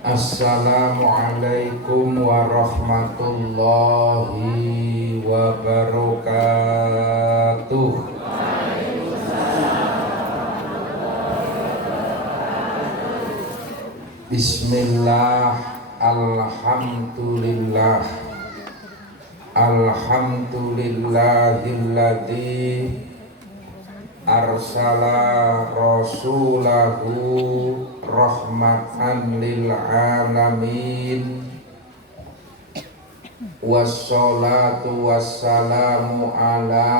Assalamualaikum warahmatullahi wabarakatuh. Bismillah, alhamdulillah, alhamdulillahilladzi arsala rasulahu rahmatan lil alamin, wassalatu wassalamu ala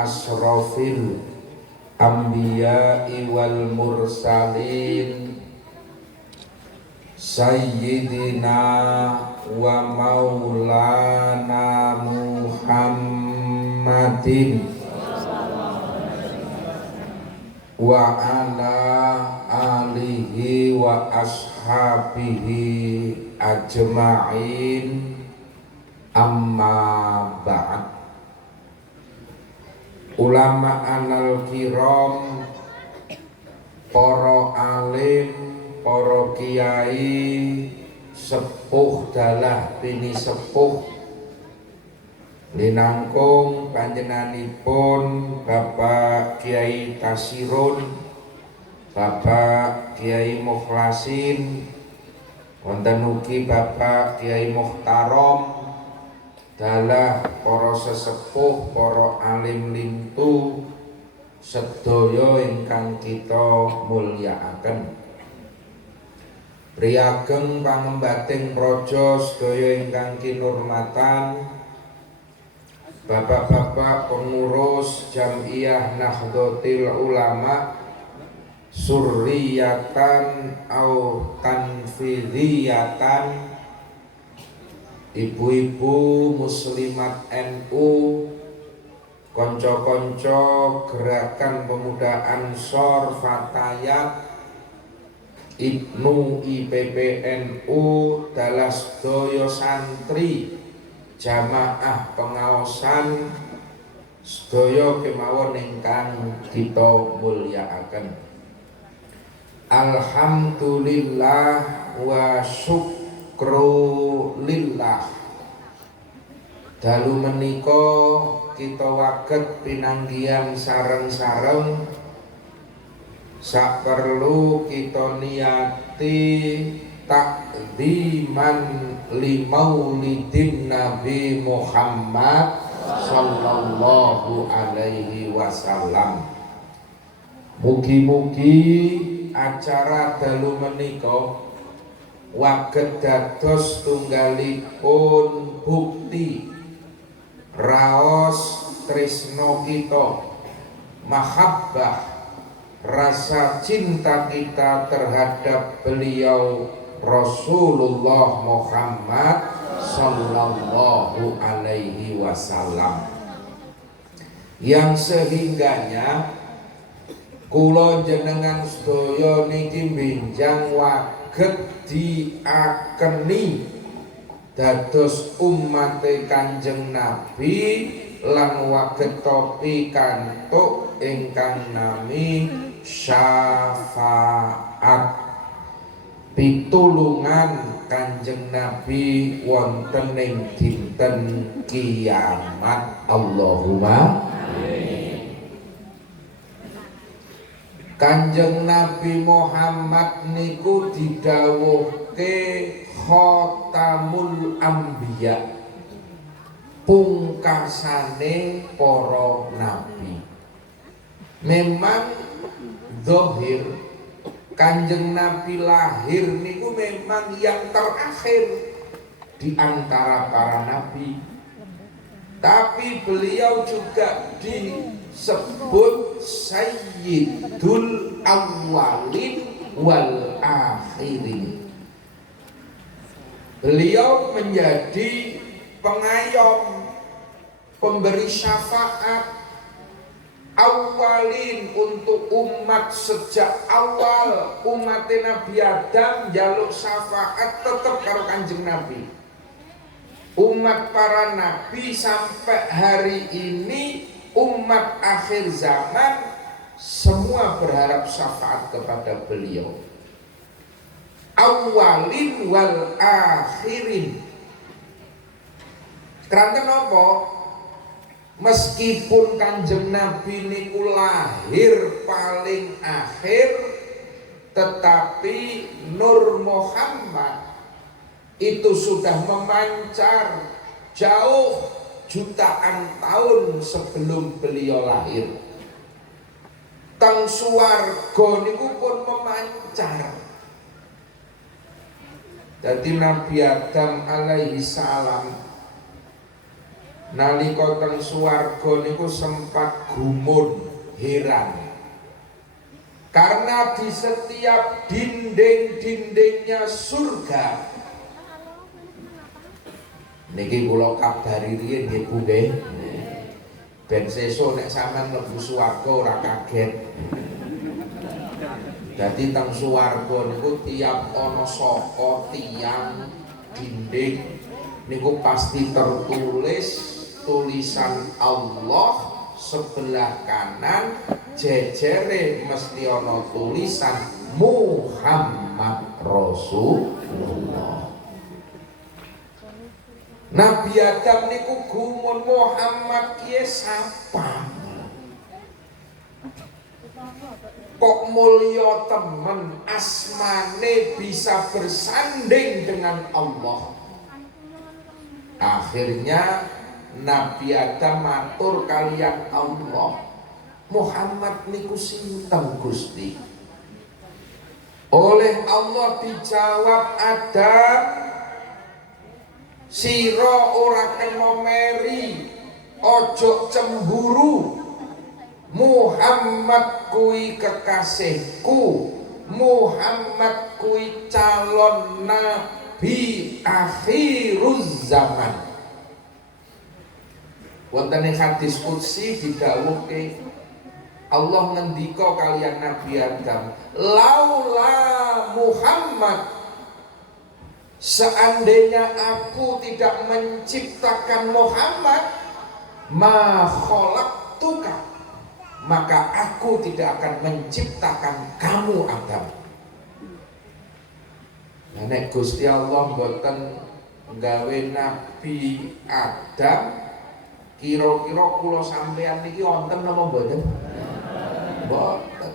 asrofil anbiya'i wal mursalin sayyidina wa maulana Muhammadin wa ala alihi wa ashabihi ajma'in, amma ba'd. Ulama anal kiram, para alim, para kiai, sepuh dalah bini sepuh linangkung panjenenganipun Bapak Kiai Tasirun, Bapak Kiai Mukhlasin, wonten ugi Bapak Kiai Muhtarom, dalah para sesepuh, para alim lintu sedaya ingkang kita mulyakaken. Priyageng pangembating praja sedaya ingkang kinurmatan, Bapak-bapak pengurus Jam'iyah Nahdlatul Ulama surriyatan au tanfidhiyatan, ibu-ibu muslimat NU, konco-konco gerakan pemuda Ansor Fatayat, Ibnu IPPNU, dalas doyo santri jamaah pengaosan sedaya kemawon ingkang kita mulyakaken. Alhamdulillah wa syukru lillah. Dalu menika kita waget pinanggihan sareng-sareng sak perlu kita niati takdiman li maulidin Nabi Muhammad sallallahu alaihi wasallam. Mugi-mugi acara dalu menika waget dados tunggalipun bukti raos tresno kita, mahabbah, rasa cinta kita terhadap beliau Rasulullah Muhammad sallallahu alaihi wasallam, yang sehingganya kula jenengan sedaya niki benjang waget diakeni dados umat Kanjeng Nabi lan waget topi kantuk ingkang nami syafaat, pitulungan Kanjeng Nabi wonten ing dinten kiamat. Allahumma amin. Kanjeng Nabi Muhammad niku didhawuhke khotamul anbiya, pungkasane para nabi. Memang zahir Kanjeng Nabi lahir niku memang yang terakhir di antara para nabi, tapi beliau juga disebut Sayyidul Awwalin wal Akhirin. Beliau menjadi pengayom, pemberi syafaat awalin untuk umat. Sejak awal umat Nabi Adam jaluk syafaat tetap karo Kanjeng Nabi. Umat para nabi sampai hari ini, umat akhir zaman, semua berharap syafaat kepada beliau. awalin wal akhirin. Keranten apa? Meskipun Kanjeng Nabi niku lahir paling akhir, tetapi Nur Muhammad itu sudah memancar jauh jutaan tahun sebelum beliau lahir. Teng swarga niku pun memancar. Jadi Nabi Adam alaihi salam nalika teng swarga niku sempat gumun heran. Karena di setiap dinding-dindingnya surga, niki kula kabari riyen nggih Bu nggih. Ben sesuk nek sampean mlebu swarga ora kaget. Dadi teng swarga niku tiap ana saka tiang dinding niku pasti tertulis tulisan Allah, sebelah kanan jejere mesti ana tulisan Muhammad Rasulullah. Nabi Adam niku gumun Muhammad kiye sapa? Kok mulya temen asmane bisa bersanding dengan Allah. Akhirnya Nabi Adam matur kalian Allah, Muhammad niku sinten Gusti? Oleh Allah dijawab, Adam, sira ora kena meri, ojo cemburu. Muhammad kui kekasihku, Muhammad kui calon nabi akhiruz zaman. Wonten ing hadis qudsi didhawuhke Allah ngendika kalian Nabi Adam, laula Muhammad, seandainya aku tidak menciptakan Muhammad, ma khalaqtuka, maka aku tidak akan menciptakan kamu Adam. Nah, nek Gusti Allah mboten gawe Nabi Adam, kira-kira kula sampeyan niki wonten napa mboten? Mboten.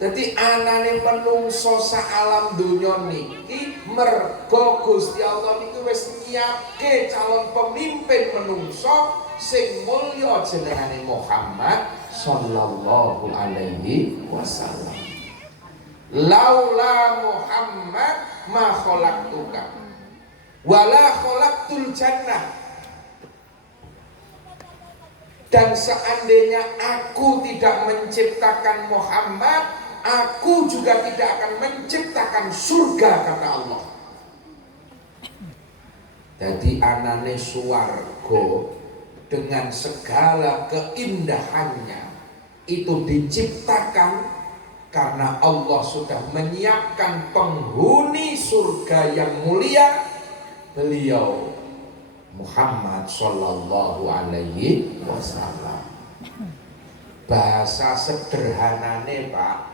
Dadi anane menungso sak alam donya niki merga Gusti Allah niki wis nyiapke calon pemimpin menungso sing mulya jenengane Muhammad sallallahu alaihi wasallam. Laula Muhammad ma khalaqtuka wala khalaqtul jannah. Dan seandainya aku tidak menciptakan Muhammad, aku juga tidak akan menciptakan surga, kata Allah. Jadi anane swarga dengan segala keindahannya itu diciptakan karena Allah sudah menyiapkan penghuni surga yang mulia, beliau Muhammad sallallahu alaihi wasallam. Bahasa sederhanane Pak,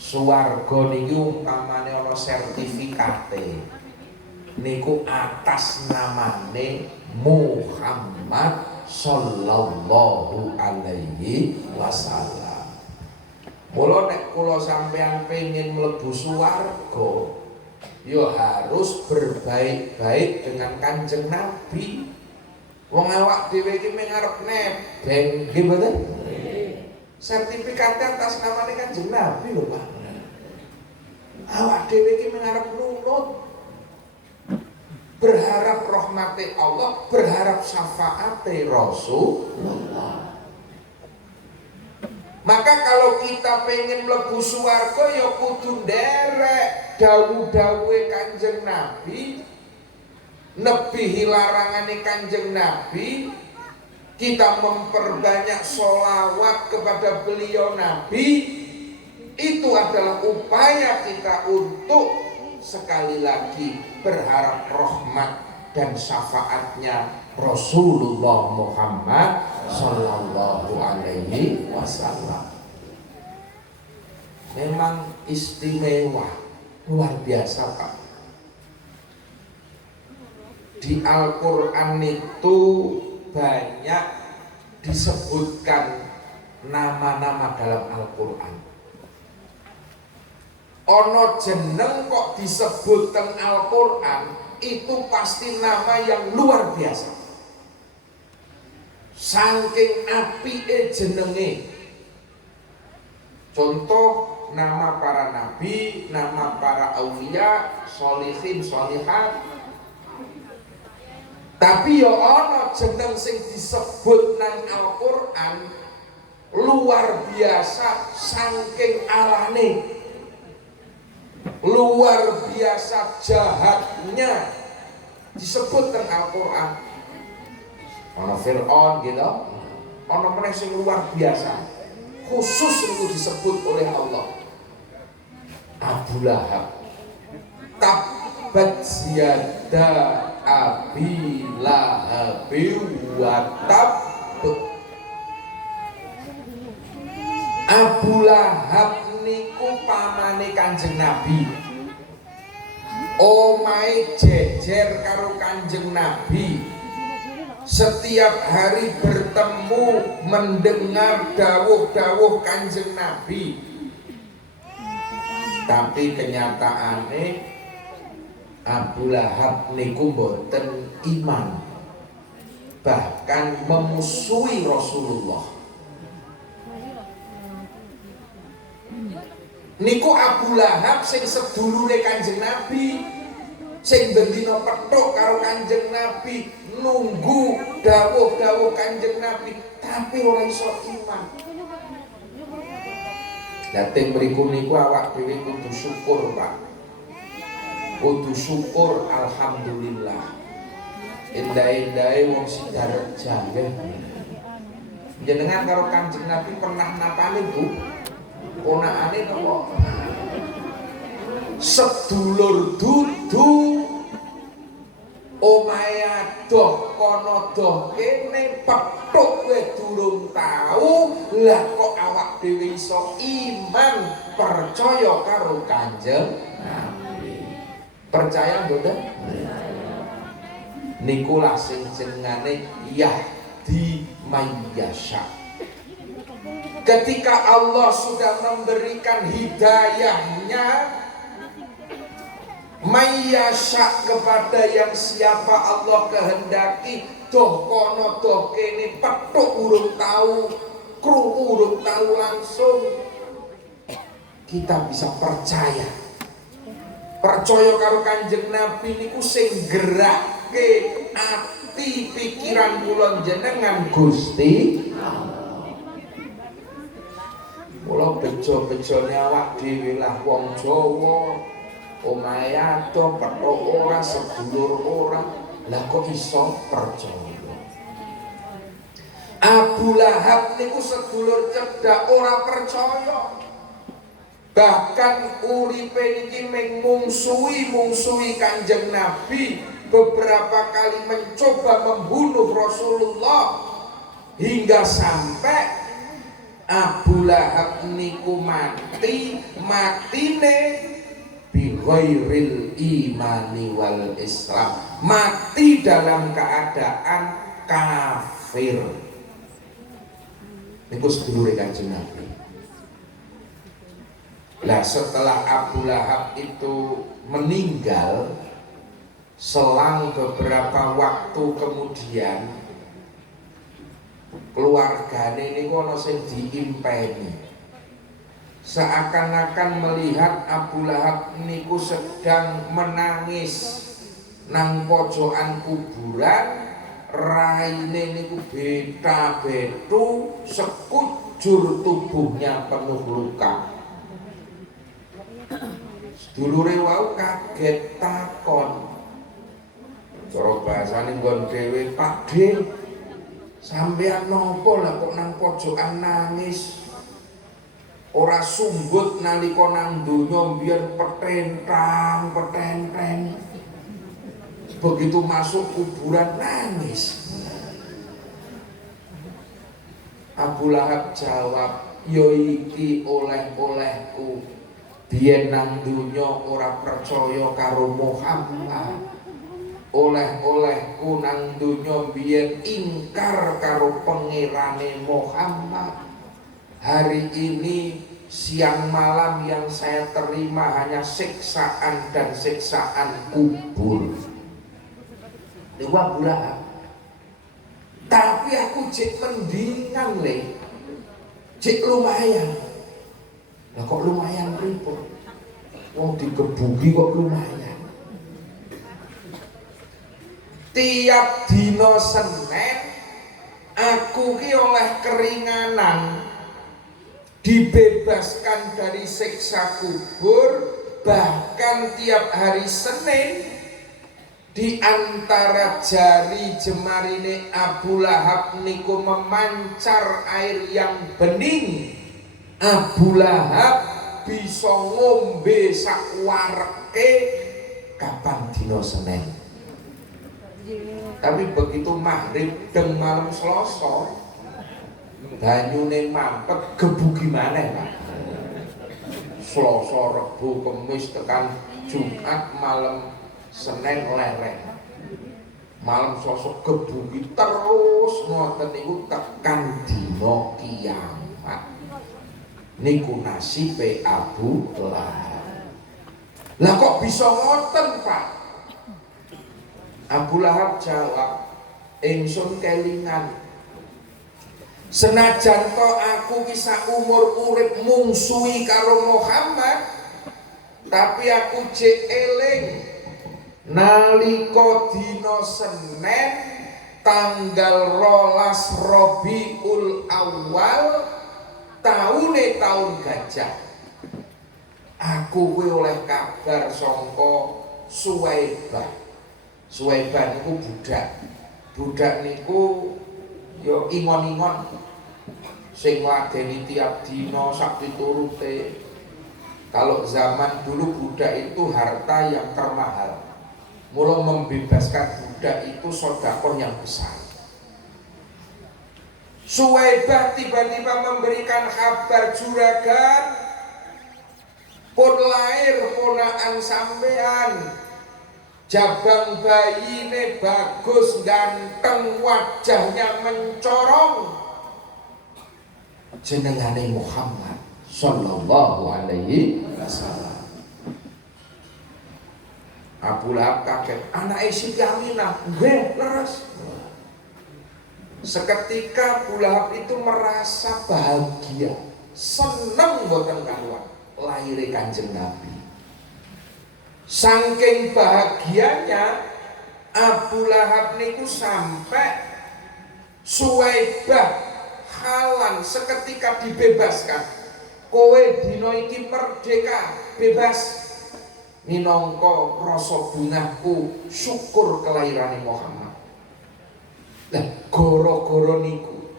swarga niki umpamane ana sertifikate, niku atas namane Muhammad sallallahu alaihi wasallam. Mula nek kula sampeyan pengin mlebu swarga, yo harus berbaik-baik dengan Kanjeng Nabi. Wong awak dhewe iki mung arep nebeng, nggih mboten? Sertifikatnya atas namane Kanjeng Nabi lho, Pak. Awak dhewe iki mung arep nunut, berharap rahmati Allah, berharap syafaate Rasulullah. Maka kalau kita pengen mlebu swarga ya kudu nderek dawuh-dawuhe Kanjeng Nabi, nebihi larangane Kanjeng Nabi, kita memperbanyak sholawat kepada beliau Nabi. Itu adalah upaya kita untuk sekali lagi berharap rahmat dan syafaatnya Rasulullah Muhammad sallallahu alaihi wasallam. memang istimewa, luar biasa Pak. Di Al-Quran itu banyak disebutkan nama-nama dalam Al-Quran. Ono jeneng kok disebut teng Al-Quran, itu pasti nama yang luar biasa. Saking apike jenenge. Contoh nama para nabi, nama para aulia, sholihin, sholihat. Tapi ya ono jeneng sing disebut nang Al-Quran luar biasa saking alane, luar biasa jahatnya disebut nang Al-Quran. Ono Fir'aun gitu, ono meneh sing luar biasa khusus itu disebut oleh Allah. Abu Lahab, tabbat yada Abi Lahab wa tab. Abu Lahab niku pamane Kanjeng Nabi. Omahe jejer karo Kanjeng Nabi. Setiap hari bertemu mendengar dawuh-dawuh Kanjeng Nabi. Tapi kenyataannya Abu Lahab niku mboten iman, bahkan memusuhi Rasulullah. Niku Abu Lahab sing sedulure Kanjeng Nabi, sing bendina petuk karo Kanjeng Nabi, nunggu dawuh-dawuh Kanjeng Nabi, tapi ora iso iman. Lah teng mriku niku awak dhewe kudu syukur, Pak. Kudu syukur, alhamdulillah. Endah-endahe wong Sidareja nggih. Jenengan karo Kanjeng Nabi pernah napane, Bu? Ponakane napa? Sedulur dudu, omahe adoh kono doh kene, petuk kowe durung tau, lah kok awak dhewe iso iman percaya karo Kanjeng Nabi. Percaya mboten? Niku lah sing jenengane Yahdi Mayyasha. Ketika Allah sudah memberikan hidayahnya Mayyasha kepada yang siapa Allah kehendaki, doh kono doh kene, petuk urung tahu, krungu urung tahu langsung, kita bisa percaya karo Kanjeng Nabi niku sing gerake ati pikiran kula jenengan Gusti. Mula bejo-bejone awak dhewe lah wong Jawa, omahe adoh, petuk ora, sedulur ora, lah kok iso percaya. Abu Lahab niku sedulur cedhak ora percaya. Bahkan uripe niki mungsuhi Kanjeng Nabi, beberapa kali mencoba membunuh Rasulullah, hingga sampai Abu Lahab niku matine bi ghairil imani wal Islam, mati dalam keadaan kafir. Niku sedulure Kanjeng Nabi. Lah setelah Abu Lahab itu meninggal, selang beberapa waktu kemudian keluargane niku ana sing diimpeni. Seakan-akan melihat Abu Lahab niku sedang menangis nang pojokan kuburan, raine niku beta-betu, sekujur tubuhnya penuh luka. Sedulure wau kaget takon. Cara bahasane nggon dhewe, Pakde, sampeyan nopo lah kok nang pojokan nangis? Ora sumbut nalika nang donya mbiyen petentang. Begitu masuk kuburan nangis. Abu Lahab jawab, ya iki oleh-olehku. Biyen nang donya ora percaya karo Muhammad. Oleh-olehku nang donya biyen ingkar karo pangerane Muhammad. Hari ini siang malam yang saya terima hanya siksaan dan siksaan kubur. Itu Abu Lahab. Tapi aku cek mendingan le, cek lumayan. Lah kok lumayan pripun? Wong digebuki kok lumayan. Tiap dina Senin aku ki oleh keringanan, dibebaskan dari siksa kubur. Bahkan tiap hari Senin di antara jari jemarine Abu Lahab niku memancar air yang bening. Abu Lahab bisa ngombe sakwareke kapan dina Senin. Tapi begitu maghrib deng malam Selasa banyune mampet gebuki maneh Pak. Selasa, Rebo, Kamis tekan Jumat malam Senin lereng. Malam Selasa gebuki terus ngoten niku tekan dina kiamat. Niku nasibe Abu Lahab. Lah kok bisa ngoten, Pak? Abu Lahab jawab, ingsun kelingan. Senajan to aku bisa umur urip mungsuhi karo Muhammad, tapi aku jek eling nalika dina Senin tanggal 12 Rabiul Awal taune taun gajah. Aku kuwi oleh kabar saka Suwaibah. Suwaibah niku budak. Budak niku ya ingon-ingon sing ngladeni tiap dina sak piturute. Kalau zaman dulu budak itu harta yang termahal. Mula membebaskan budak itu sedekah yang besar. Suwaibah tiba-tiba memberikan kabar juragan, pun lahir ponakan sampean. Jabang bayine bagus, ganteng, wajahnya mencorong. Jenengane Muhammad sallallahu alaihi wasallam. Abu Lahab kaget, anake Siti Aminah, nggih leres. Seketika Abu Lahab itu merasa bahagia, seneng mboten karuan lahire Kanjeng Nabi. Saking bahagianya Abu Lahab niku sampai Suwaibah halan seketika dibebaskan. Kowe dina iki merdeka, bebas. Minangka rasa bungahku syukur kelahirane Muhammad. Lah gara-gara niku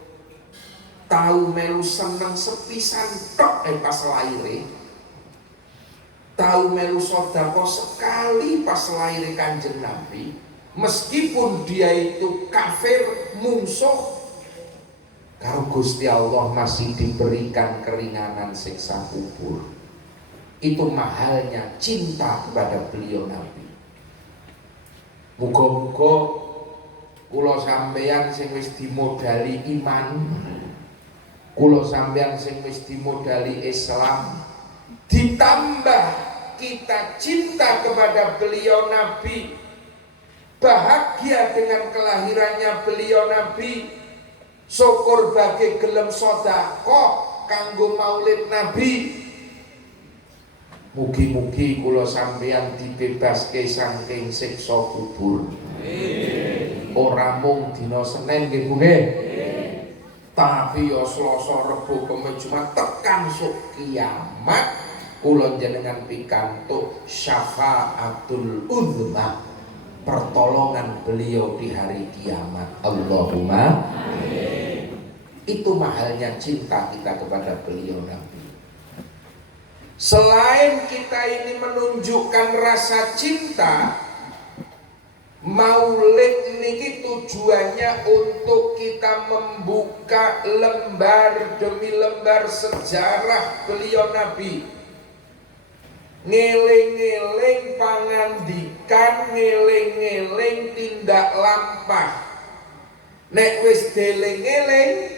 tau melu seneng sepisan tok pas lahire. Tahu melu sedekah sekali pas lahir Kanjeng Nabi, meskipun dia itu kafir, musuh, karo Gusti Allah masih diberikan keringanan siksa kubur. Itu mahalnya cinta kepada beliau Nabi. Muga-muga kula sampeyan sing wis dimodali iman, kula sampeyan sing wis dimodali Islam, ditambah kita cinta kepada beliau Nabi, bahagia dengan kelahirannya beliau Nabi, syukur bagi gelem sedekah kanggo maulid Nabi. Mugi-mugi kula sampeyan dibebaske saking siksa kubur. Ora mung dina Senin nggih Bu nggih. Tapi ya Selasa, Rebo, Kamis, Jumat tekan sok kiamat. Kula jenengan pikantuk syafaatul uzma, pertolongan beliau di hari kiamat. Allahumma amin. Itu mahalnya cinta kita kepada beliau Nabi. Selain kita ini menunjukkan rasa cinta, Maulid niki tujuannya untuk kita membuka lembar demi lembar sejarah beliau Nabi. Ngeling-ngeling pangandikan, ngeling-ngeling tindak lampah. Nek wis deling-eling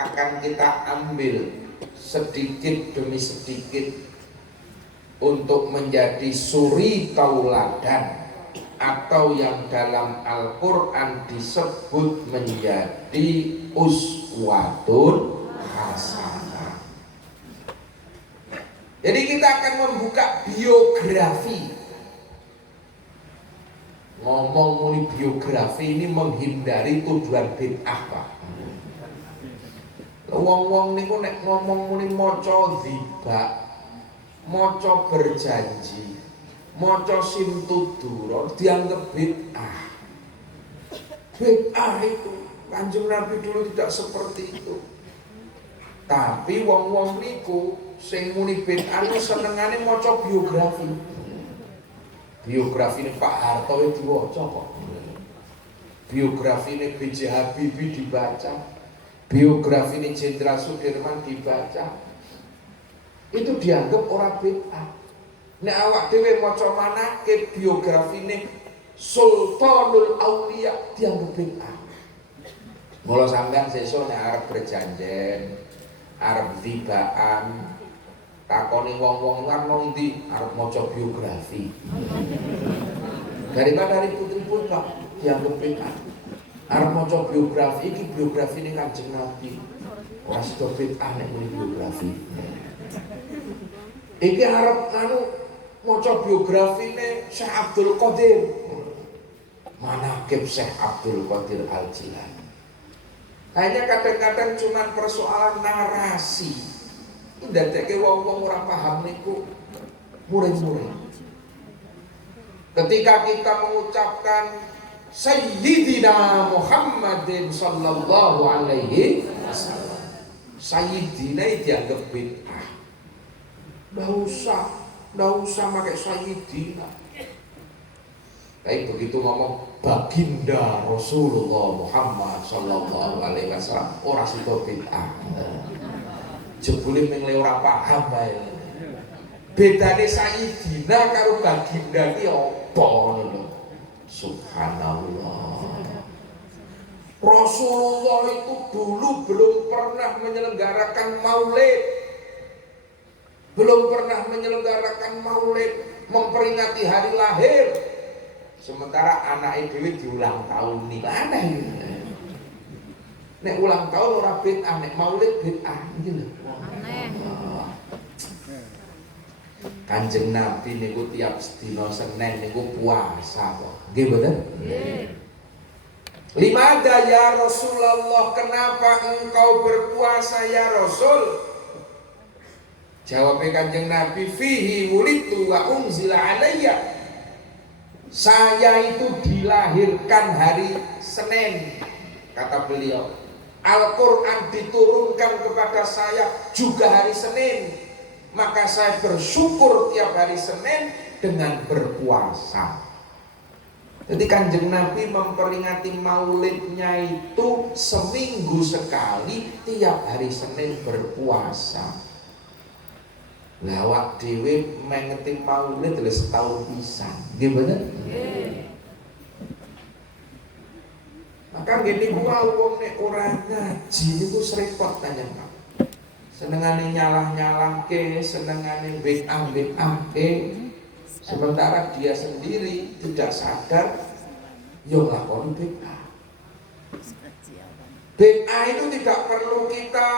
akan kita ambil sedikit demi sedikit untuk menjadi suri tauladan, atau yang dalam Al-Quran disebut menjadi uswatun hasanah. Jadi kita akan membuka biografi. Ngomong muni biografi ini menghindari tuduhan bid'ah, Pak. Wong-wong niku nek ngomong muni maca dzibak, maca berjanji, maca simtudura dianggap bid'ah. Bid'ah itu Kanjeng Nabi dulu tidak seperti itu. Tapi wong-wong niku sing muni bid'ah senengane maca biografi. Biografi ini Pak Harto itu diwaca kok. Biografi ini B.J. Habibie dibaca. Biografi ini Jenderal Sudirman dibaca. Itu dianggap orang bid'ah. Nek awak dhewe maca manaqib biografine Sultanul Auliya dianggap bid'ah. Mula sampean sesuk nek arep berjanjen, arep tibaan, takoni wong-wong lan nang ndi arep maca biografi. Daripada ribut-ribut Pak, dianggap bid'ah. Arep maca biografi iki biografine Kanjeng Nabi. Ora sida bid'ah nek muni biografi. Iki arep maca biografine Syekh Abdul Qadir. Manaqib Syekh Abdul Qadir Al-Jilani. Hanya kadang-kadang cuma persoalan narasi. Ndadeke wong-wong ora paham niku muring-muring. Ketika kita mengucapkan Sayyidina Muhammadin sallallahu alaihi wasallam, Sayyidina dianggap bid'ah. Nggak usah pakai Sayyidina. Tapi begitu ngomong baginda Rasulullah Muhammad sallallahu alaihi wasallam, ora sida bid'ah. Jebule mung ora paham bae. Bedane Sayyidina karo baginda ki apa ngono lho. Subhanallah. Rasulullah itu dulu belum pernah menyelenggarakan maulid. Belum pernah menyelenggarakan maulid, memperingati hari lahir. Sementara anak dhewe diulang tahun nih, aneh. Nek ulang tahun ora bid'ah, nek maulid bid'ah iki lho. Aneh. Kanjeng Nabi niku tiap dina Senin niku puasa kok. Nggih mboten? Nggih. Limada ya Rasulullah, kenapa engkau berpuasa ya Rasul? Jawabnya Kanjeng Nabi, fihi wulidtu wa unzila alayya. Saya itu dilahirkan hari Senin, kata beliau. Al-Quran diturunkan kepada saya juga hari Senin. Maka saya bersyukur tiap hari Senin dengan berpuasa. Jadi Kanjeng Nabi memperingati maulidnya itu seminggu sekali, tiap hari Senin berpuasa. Lawak dhewe mengeti maulid lho setahun pisan. Nggih bener? Nggih. Maka ngene ku wong nek ora ngaji niku srepot kanjeng Pak. Senengane nyalah-nyalahke, senengane bid'ah-bid'ahke. Sementara dia sendiri tidak sadar yo nglakoni bid'ah. Bid'ah itu tidak perlu kita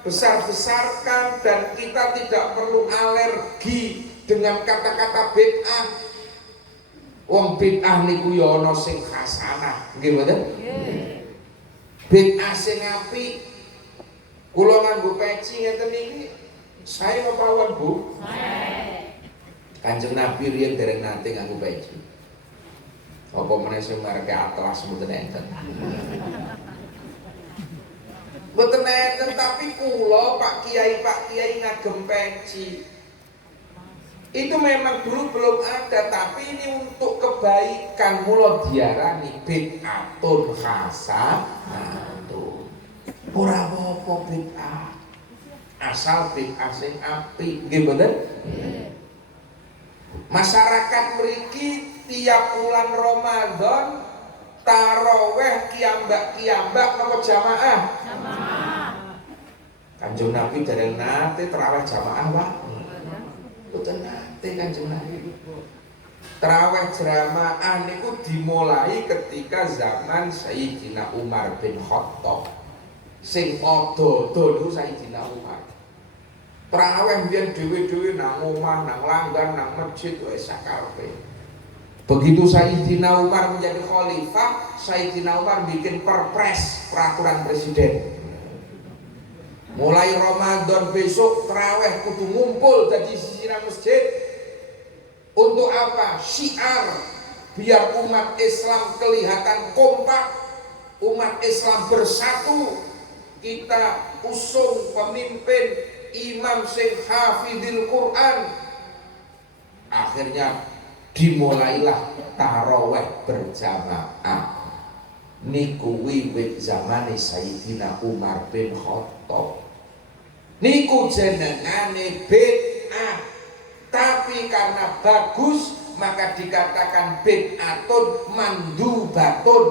besar-besarkan dan kita tidak perlu alergi dengan kata-kata bid'ah. Wong bid'ah niku ya ana sing hasanah, nggih mboten? Nggih. Bid'ah sing apik. Kula nganggo peci ngeten iki, saya kepawan Bu. Kanjeng Nabi riyen dereng nate nganggo peci. Apa meneh sing mereke Atlas mboten enten. Mboten enten, tapi kula Pak Kiai ngagem peci. Itu memang dulu belum ada, tapi ini untuk kebaikan. Mula diarani bid'atun hasanatun. Ora apa-apa bid'ah. Asal bid'ah sing apik, nggih mboten? Masyarakat mriki tiap bulan Ramadan taraweh kiambak-kiambak napa jamaah? Jamaah. Kanjeng Nabi dereng nate taraweh jamaah, Pak. Mboten nate Kanjeng Nabi. Taraweh jamaah niku dimulai ketika zaman Sayyidina Umar bin Khattab. Sing odo-odo niku Sayyidina Umar. Taraweh mbiyen dhewe-dhewe nang omah, nang langgar, nang masjid wis sakarepe. Begitu Sayyidina Umar menjadi khalifah, Sayyidina Umar bikin perpres, peraturan presiden. Mulai Ramadan besok taraweh kudu ngumpul jadi sisiran masjid. Untuk apa? Syiar, biar umat Islam kelihatan kompak, umat Islam bersatu. Kita usung pemimpin imam sing hafidil Quran. Akhirnya dimulailah taraweh berjamaah. Niku wiwit zamane Sayyidina Umar bin Khattab. Niku jenengane bid'ah. Tapi karena bagus maka dikatakan bid'atun mandubatun.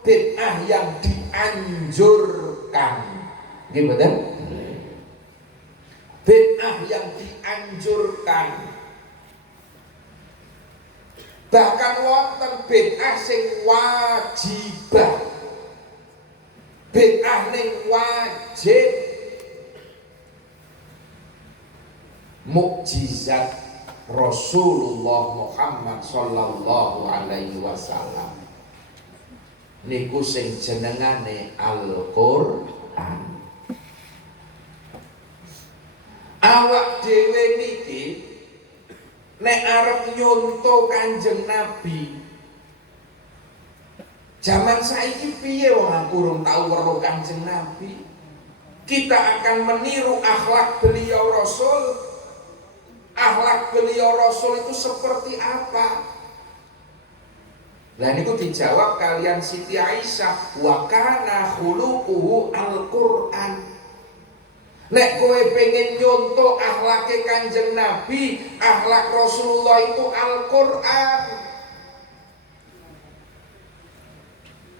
Bid'ah yang dianjurkan. Nggih mboten? Bid'ah yang dianjurkan. Bahkan wonten bid'ah sing wajibah. Bid'ah ning wajib. Mukjizat Rasulullah Muhammad sallallahu alaihi wasallam niku sing jenengane Al-Qur'an. Awak dhewe niki nek arep nyonto Kanjeng Nabi, zaman saiki piye wong kurang tau weruh Kanjeng Nabi. Kita akan meniru akhlak beliau Rasul. Akhlak beliau Rasul itu seperti apa? Lah niku dijawab kalian Siti Aisyah, wa kana khuluquhu al-Qur'an. Nek kowe pengen nyonto akhlake Kanjeng Nabi, akhlak Rasulullah itu Al-Qur'an.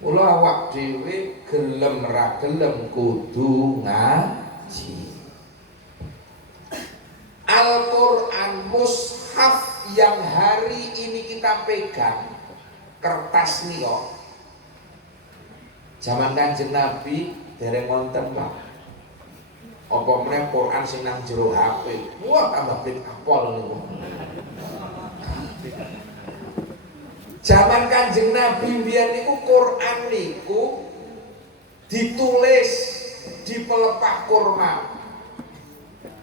Mula awak dhewe gelem ra gelem kudu ngaji. Al-Quran mushaf yang hari ini kita pegang, kertas nih kok. Zaman Kanjeng Nabi dereng wonten, Pak. Apa meneh Quran sing nang jero HP. Wah, tambah bid'ah pol niku. Zaman Kanjeng Nabi mbiyen niku Quran niku ditulis di pelepah kurma.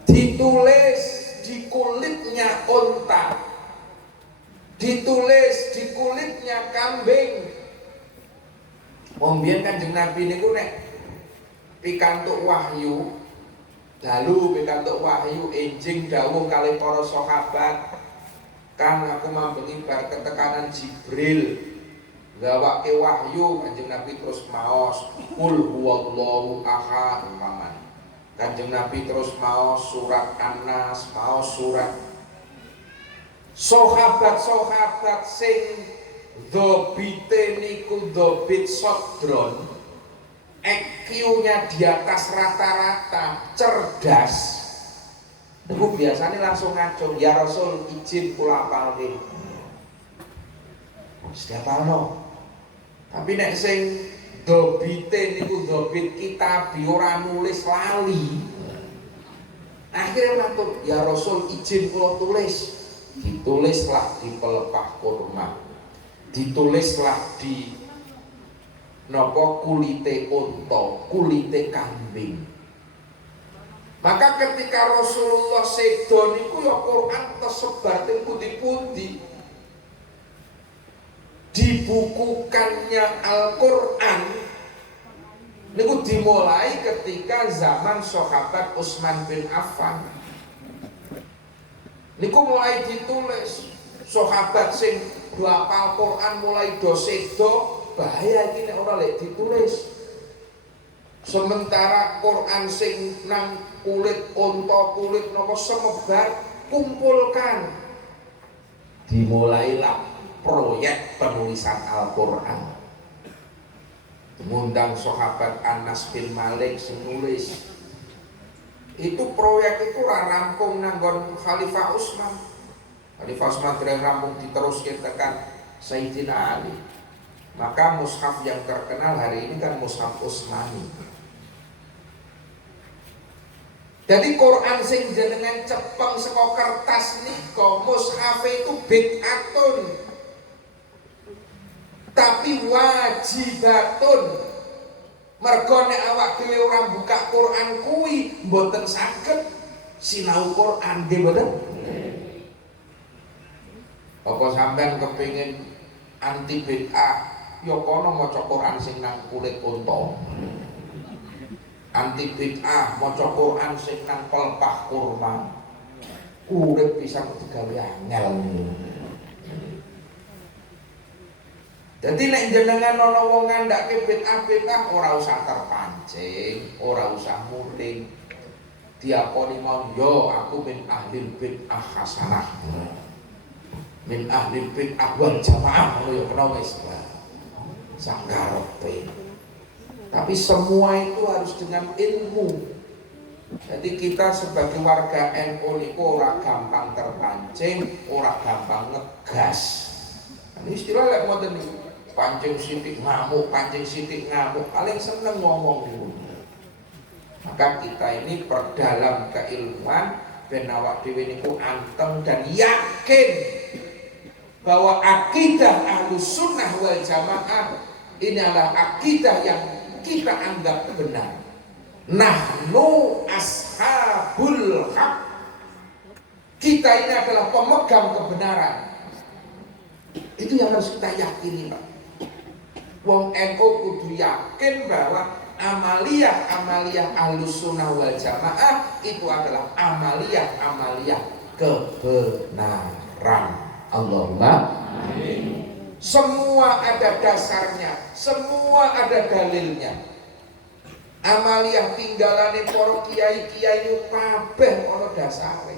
Ditulis di kulitnya unta, ditulis di kulitnya kambing. Wong biyen Kanjeng Nabi niku nek pikantuk wahyu, dalu pikantuk wahyu enjing dawuh kalih para sahabat, "Kang aku mambengi bar ketekanan Jibril gawake wahyu." Kanjeng Nabi terus maos, "Qul huwallahu ahad." Umpamane Kanjeng Nabi terus mau surat An-Nas, mau surat. Sahabat-sahabat sing dobite niku dobit sodron, IQ-nya di atas rata-rata, cerdas. Niku biasanya langsung ngacung, "Ya Rasul, izin kula apalke." Setiap no. Tapi nek sing dobite niku dobit kitab ora nulis lali. Akhirnya matur, "Ya Rasul, izin kula tulis." Ditulislah di pelepah kurma. Ditulislah di napa kulite unta, kulite kambing. Maka ketika Rasulullah sedo niku ya Quran tersebar teng pundi-pundi. Dibukukannya Al-Quran niku dimulai ketika zaman sahabat Utsman bin Affan. Niku mulai ditulis sahabat sing do hafal Quran mulai do sedo, bahaya iki nek ora lek ditulis. Sementara Quran sing nang kulit unta, kulit napa semebar, kumpulkan. Dimulailah proyek penulisan Al-Qur'an. Mengundang sahabat Anas bin Malik sing nulis. Itu proyek itu rampung nanggon Khalifah Utsman. Khalifah Utsman dereng rampung diteruskan tekan Sayyidina Ali. Maka mushaf yang terkenal hari ini kan mushaf Utsmani. Jadi Quran sing jenengan cepeng saka kertas nika mushaf itu bid'atun. Tapi wajibatun. Mergo nek awak dhewe ora buka Quran kuwi mboten saged sinau Quran nggih mboten? Apa sampean kepengin anti bid'ah ya kono maca Quran sing nang kulit unta. Anti bid'ah maca Quran sing nang pelepah kurma. Urip bisa digawe angel. Jadi nek jenengan ana wong ngandhake bid'ah ora usah terpancing, ora usah muring. Diakoni mau yo aku min ahli bid'ah hasanah. Min ahli bid'ah wal jamaah ngono ya kena wis. Sakarepe. Tapi semua itu harus dengan ilmu. Jadi kita sebagai warga NU niku ora gampang terpancing, ora gampang ngegas. Ini istilah lek ngoten niku. Pancing sithik ngamuk, pancing sithik ngamuk, paling seneng ngomong dulu. Maka kita ini perdalam keilmuan ben awak dhewe niku anteng dan yakin bahwa akidah Ahlus Sunnah wal Jamaah ini adalah akidah yang kita anggap benar. Nahnu ashabul haq. Kita ini adalah pemegang kebenaran. Itu yang harus kita yakini, Pak. Wong NU kudu yakin bahwa amaliyah Ahlus Sunnah wal Jamaah itu adalah amaliyah kebenaran. Allahumma amin. Semua ada dasarnya, semua ada dalilnya. Amaliyah tinggalane para kiai-kiai itu kabeh ana dasare.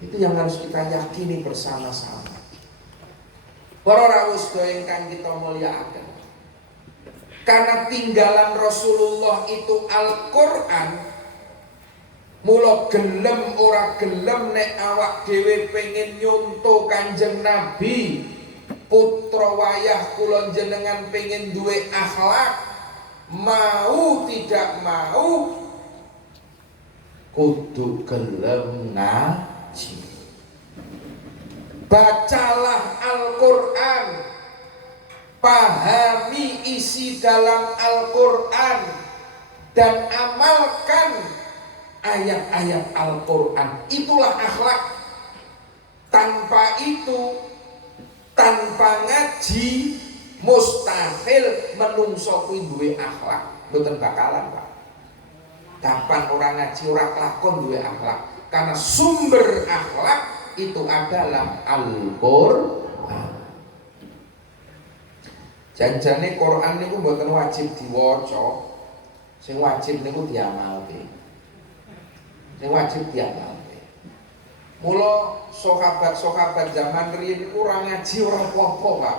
Itu yang harus kita yakini bersama-sama. Para rawuh sedaya ingkang kita mulyakaken. Karena tinggalan Rasulullah itu Al-Qur'an, mula gelem ora gelem nek awak dhewe pengen nyonto Kanjeng Nabi, putra wayah kula jenengan pengen duwe akhlak, mau tidak mau kudu gelem ngaji. Bacalah Al-Qur'an, pahami isi dalam Al-Qur'an dan amalkan ayat-ayat Al-Qur'an. Itulah akhlak. Tanpa itu, tanpa ngaji, mustahil menungso kuwi duwe akhlak. Mboten bakalan, Pak. Kapan orang ngaji ora kelakon duwe akhlak? Karena sumber akhlak itu adalah Al-Qur'an. Janjane Quran niku mboten wajib diwaca. Sing wajib niku diamalke. Sing wajib diamalke. Mula sahabat-sahabat zaman riyin niku ora ngaji ora apa-apa, Pak.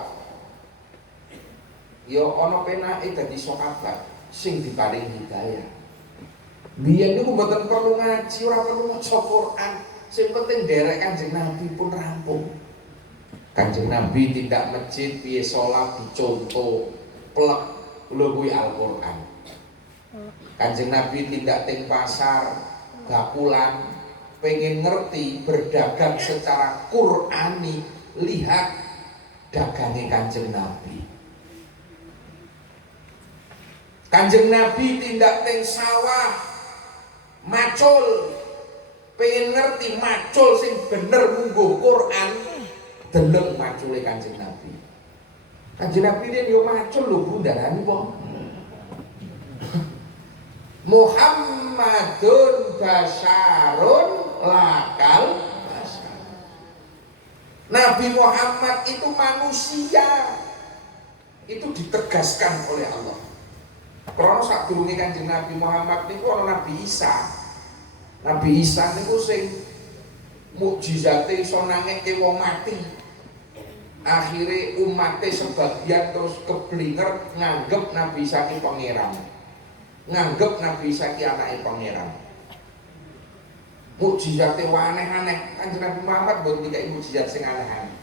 Ya ana penake dadi sahabat sing diparing hidayah. Biyen niku mboten perlu ngaji, ora perlu maca Quran. Sing penting derek Kanjeng Nabi pun rampung. Kanjeng Nabi tidak masjid piye salat dicontoh plek lho kuwi Al-Qur'an. Kanjeng Nabi tidak teng pasar gakulan pengen ngerti berdagang secara Qur'ani, lihat dagangnya Kanjeng Nabi. Kanjeng Nabi tidak teng sawah macul pengen ngerti macul sing bener mungguh Quran, deleng macule Kanjeng Nabi. Kanjeng Nabi dia yo macul lho bundarane po. Muhammadun basyarun lakal basar. Nabi Muhammad itu manusia, itu ditegaskan oleh Allah. Karena saat durunge Kanjeng Nabi Muhammad niku ana Nabi Isa. Nabi Isa niku sing mukjizate iso nangekke wong mati. Akhirnya umatnya sebagian terus keblinger nganggep Nabi Isa ki pangeran. Nganggep Nabi Isa ki anake pangeran. Mukjizate aneh-aneh. Kanjeng Nabi Muhammad mboten dikai mukjizat sing aneh-aneh.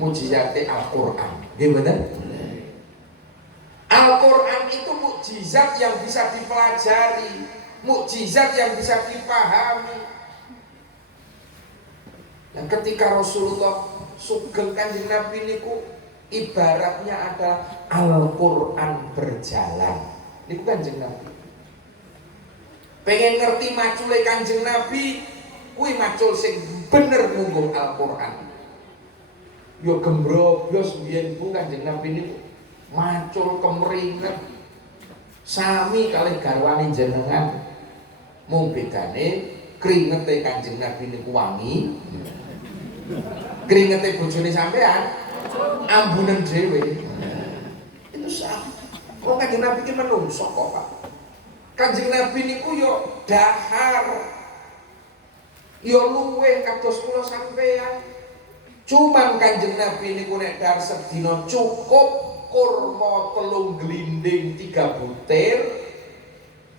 Mukjizate Al-Qur'an. Nggih mboten? Al-Qur'an itu mukjizat yang bisa dipelajari, mukjizat yang bisa dipahami. Dan ketika Rasulullah sugeng Kanjeng Nabi niku ibaratnya adalah Al-Qur'an berjalan. Niku Kanjeng Nabi. Pengen ngerti macule Kanjeng Nabi, kuwi macul sing bener munggo Al-Qur'an. Yo gembroblos biyen ku Kanjeng Nabi niku macul kemringet. Sami kalih garwane jenengan. Mung bedane kringete Kanjeng Nabi niku wangi. Kringete bojone sampean ambunen dhewe. Itu sama. Kok Kanjeng Nabi ki menungso kok, Pak. Kanjeng Nabi niku yo dahar. Yo luweh kados kula sampean. Cuman Kanjeng Nabi niku nek dahar sedina cukup kurma 3 glinding 3 butir.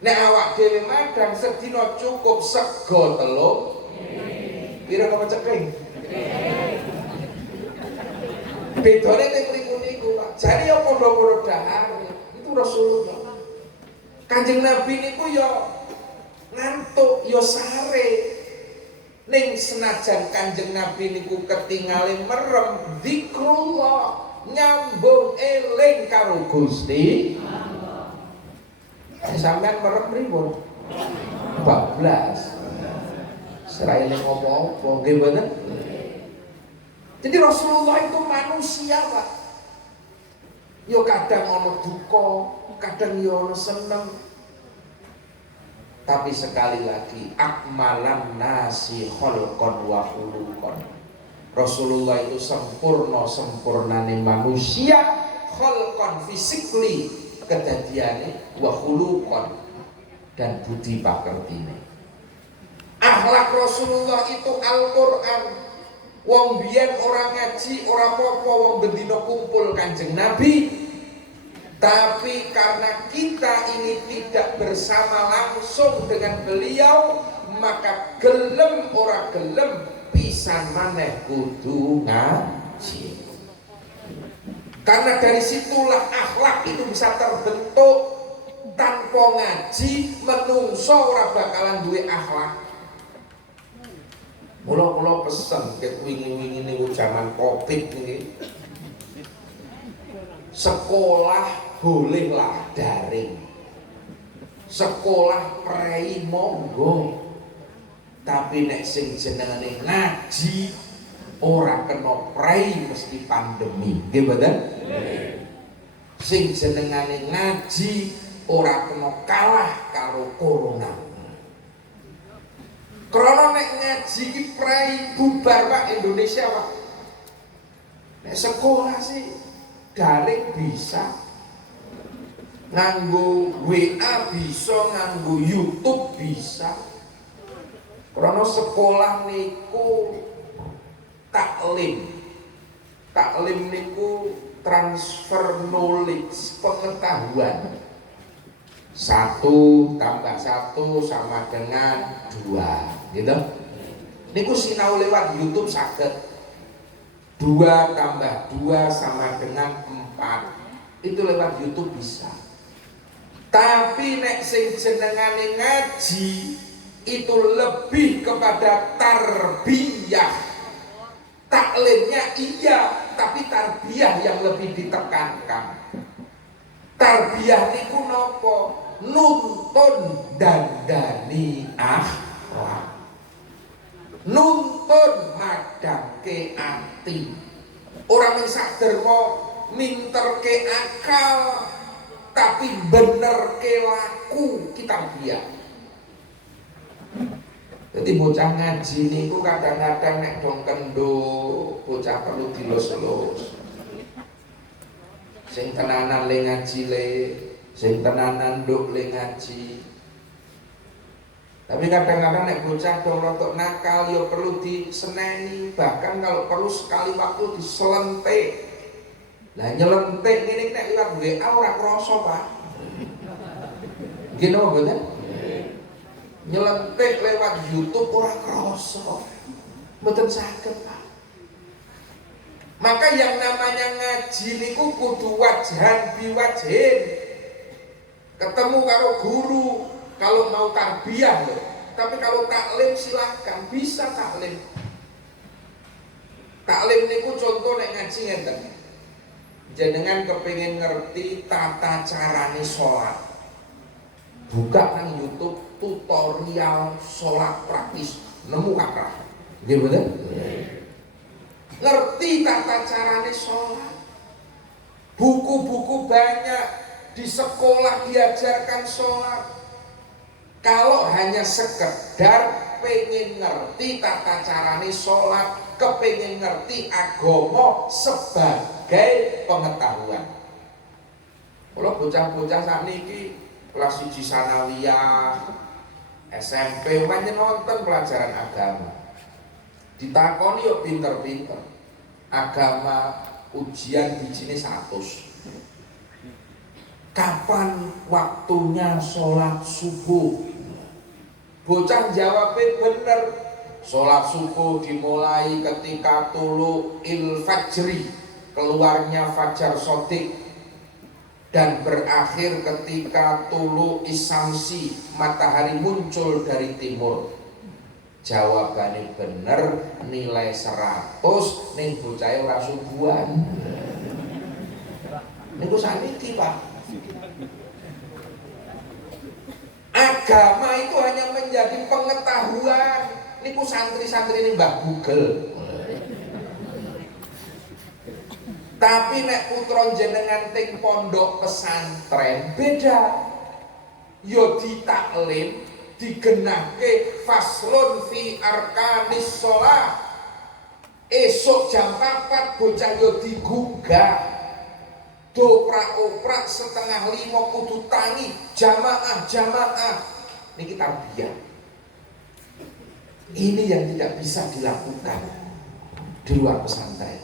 Nek awak dhewe madang sedina cukup sego 3. Pira kok ceking? Bedane teng mriku niku, Pak. Jare ya padha-padha dahar. Itu Rasulullah. Kanjeng Nabi niku ya ngantuk, ya sare. Ning senajan Kanjeng Nabi niku ketingale merem zikrullah, nyambung eling karo Gusti Allah. Sampeyan merem pripun? Bablas. Seraine ngopo-opo, nggih mboten? Jadi Rasulullah itu manusia, Pak. Yo kadang ana duka, kadang yo ana seneng. Tapi sekali lagi akmalan nasi khalqan wa khuluqan. Rasulullah itu sempurnane manusia, khalqan physically kedadiane wa khuluqan dan budi pakertine. Akhlak Rasulullah itu Al-Qur'an. Wong biyen ora ngaji, ora apa-apa wong bendina kumpul Kanjeng Nabi. Tapi karena kita ini tidak bersama langsung dengan beliau, maka gelem ora gelem pisan maneh kudu ngaji. Karena dari situlah akhlak itu bisa terbentuk. Tanpa ngaji menungso ora bakalan duwe akhlak. Mula-mula pesen ket wingi-wingi niku jaman Covid niki. Sekolah bolehlah daring. Sekolah prei monggo. Tapi nek sing jenengane ngaji ora kena prei mesti pandemi. Nggih mboten? Sing jenengane ngaji ora kena kalah karo corona. Karena nek ngaji ki prei bubar Pak Indonesia, Pak. Nek sekolah sih daring bisa. Nganggo WA bisa, nganggo YouTube bisa. Karena sekolah niku taklim. Taklim niku transfer knowledge, pengetahuan. 1 tambah 1 sama dengan 2, gitu. Niku sinau lewat YouTube saged. 2 tambah 2 sama dengan 4. Itu lewat YouTube bisa. Tapi nek sing jenengane ngaji itu lebih kepada tarbiyah. Taklimnya iya, tapi tarbiyah yang lebih ditekankan. Tarbiyah niku napa? Nuntun dandani akhlak. Nuntun madangke ati. Ora mung saderma minterke akal, tapi benerke laku kita tarbiyah. Jadi Dadi bocah ngaji niku kadang-kadang nek dong kendo bocah perlu dilus-lus. Sing tenanan le ngaji le, sing tenanan nduk le ngaji. Tapi kadang-kadang nek bocah dong rotok nakal ya perlu diseneni, bahkan kalau perlu sekali waktu diselentik. Lah nyelentik ngene nek liwat WA ora krasa, Pak. Nggih napa mboten? Nyelentik lewat YouTube ora krasa. Mboten saged, Pak. Maka yang namanya ngaji niku kudu wajhan biwajhin. Ketemu karo guru, kalau mau tarbiyah loh. Tapi kalau taklim silahkan, bisa taklim. Taklim niku contoh nek ngaji ngeten. Jenengan kepengin ngerti tata carane sholat. Buka nang YouTube tutorial sholat praktis, nemu kaprah. Nggih bener? Ngerti tata carane sholat. Buku-buku banyak di sekolah diajarkan sholat. Kalau hanya sekedar pengen ngerti tata carane sholat, kepengen ngerti agama sebagai pengetahuan. Kalau bocah-bocah saat ini kelas 1 sanawiyah, SMP, banyak nonton pelajaran agama. Ditakoni yuk pinter-pinter. Agama ujian bijine 100. Kapan waktunya sholat subuh? Bocah jawabnya bener. Sholat subuh dimulai ketika tulu il fajri, keluarnya fajar sodik, dan berakhir ketika tulu isamsi, matahari muncul dari timur. Jawabannya bener, nilai 100, ning bocah ora subuhan. Niku saniki, Pak. Agama itu hanya menjadi pengetahuan. Niku santri-santri ini Mbah Google. Tapi nek putra jenengan ting pondok pesantren beda. Yo ditaklim, digenahke faslun fi arkanis shalah. Esok jam 4 bocah yo digugah. Doprak-oprak 4:30 kudu tangi, jamaah. Niki tarbiyah. Ini yang tidak bisa dilakukan di luar pesantren.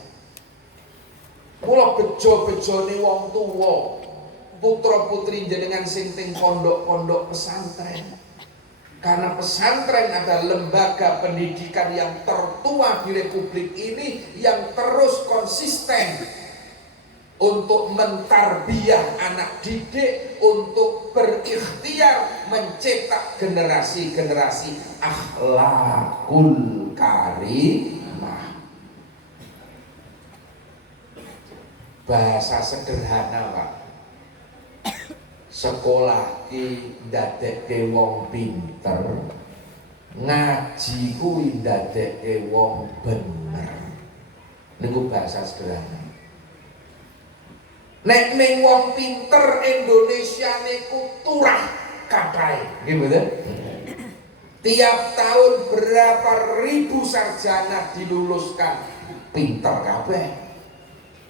Mula bejo-bejone wong tuwa, putra-putri jenengan sing teng pondok-pondok pesantren. Karena pesantren adalah lembaga pendidikan yang tertua di Republik ini, yang terus konsisten untuk mentarbiyah anak didik, untuk berikhtiar mencetak generasi-generasi akhlakul karimah. Bahasa sederhana, Pak. Sekolah ki ndadekke wong pinter, ngaji kuwi ndadekke wong bener. Niku bahasa sederhana. Nek ning wong pinter Indonesia niku turah kathah, nggih mboten? Tiap tahun berapa ribu sarjana diluluskan, pinter kabeh.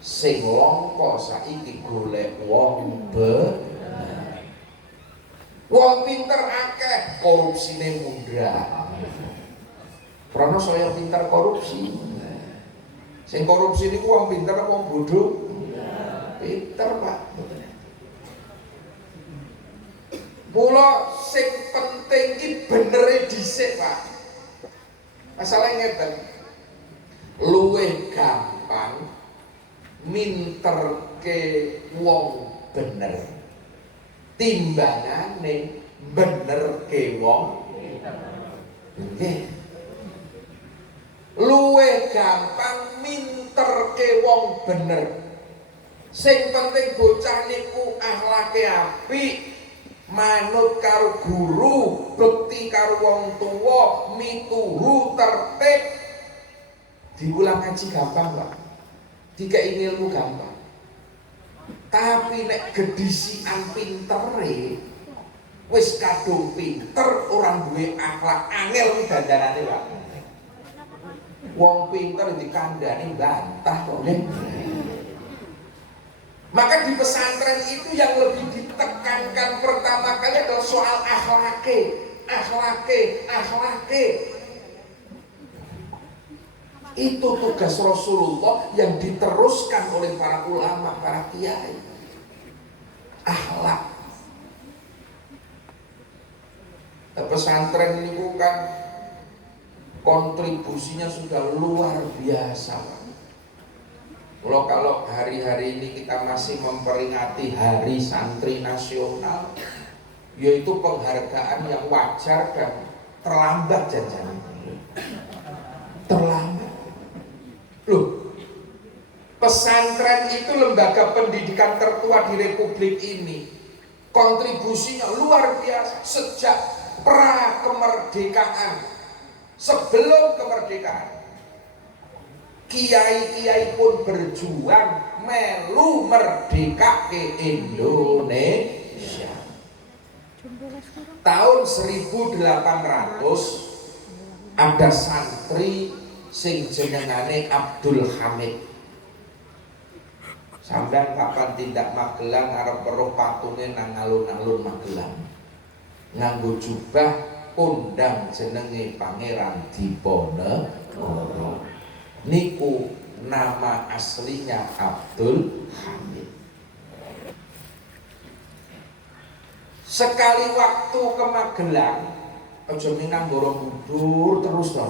Sing langka saiki golek wong bener. Wong pinter akeh, korupsine munggah. Prono saya pinter korupsi. Sing korupsi niku wong pinter apa wong bodoh? Pinter, Pak. Mula sing penting iki benere dhisik, Pak. Masalah ngeten. Luwih gampang minterke wong bener timbangane benerke wong nggih. Luwih gampang minterke wong bener. Sing penting bocah niku akhlake apik, manut karo guru, bekti karo wong tuwa, mituhu tertib. Diulang ngaji gampang, Pak. Dikei ilmu gampang. Tapi nek gedisian pintere Wis kadung pinter orang duwe akhlak angel iki dandanane, Pak. Wong pinter dikandani bantah kok nggih. Maka di pesantren itu yang lebih ditekankan pertama kali adalah soal akhlake. Itu tugas Rasulullah yang diteruskan oleh para ulama, para kiai. Akhlak. Pesantren ini bukan kontribusinya sudah luar biasa. Kalau hari-hari ini kita masih memperingati Hari Santri Nasional, yaitu penghargaan yang wajar dan terlambat jajan. Terlambat. Loh, pesantren itu lembaga pendidikan tertua di Republik ini. Kontribusinya luar biasa sejak pra kemerdekaan. Sebelum kemerdekaan, kiai-kiai pun berjuang melu merdeka ke Indonesia. Tahun 1800 ada santri sing jenengane Abdul Hamid. Sampeyan kapan tindak Magelang arep weruh patunge nang alun-alun Magelang. Nganggo jubah kondang jenenge Pangeran Diponegoro. Niku nama aslinya Abdul Hamid. Sekali waktu ke Magelang, aja minang Borobudur terus to.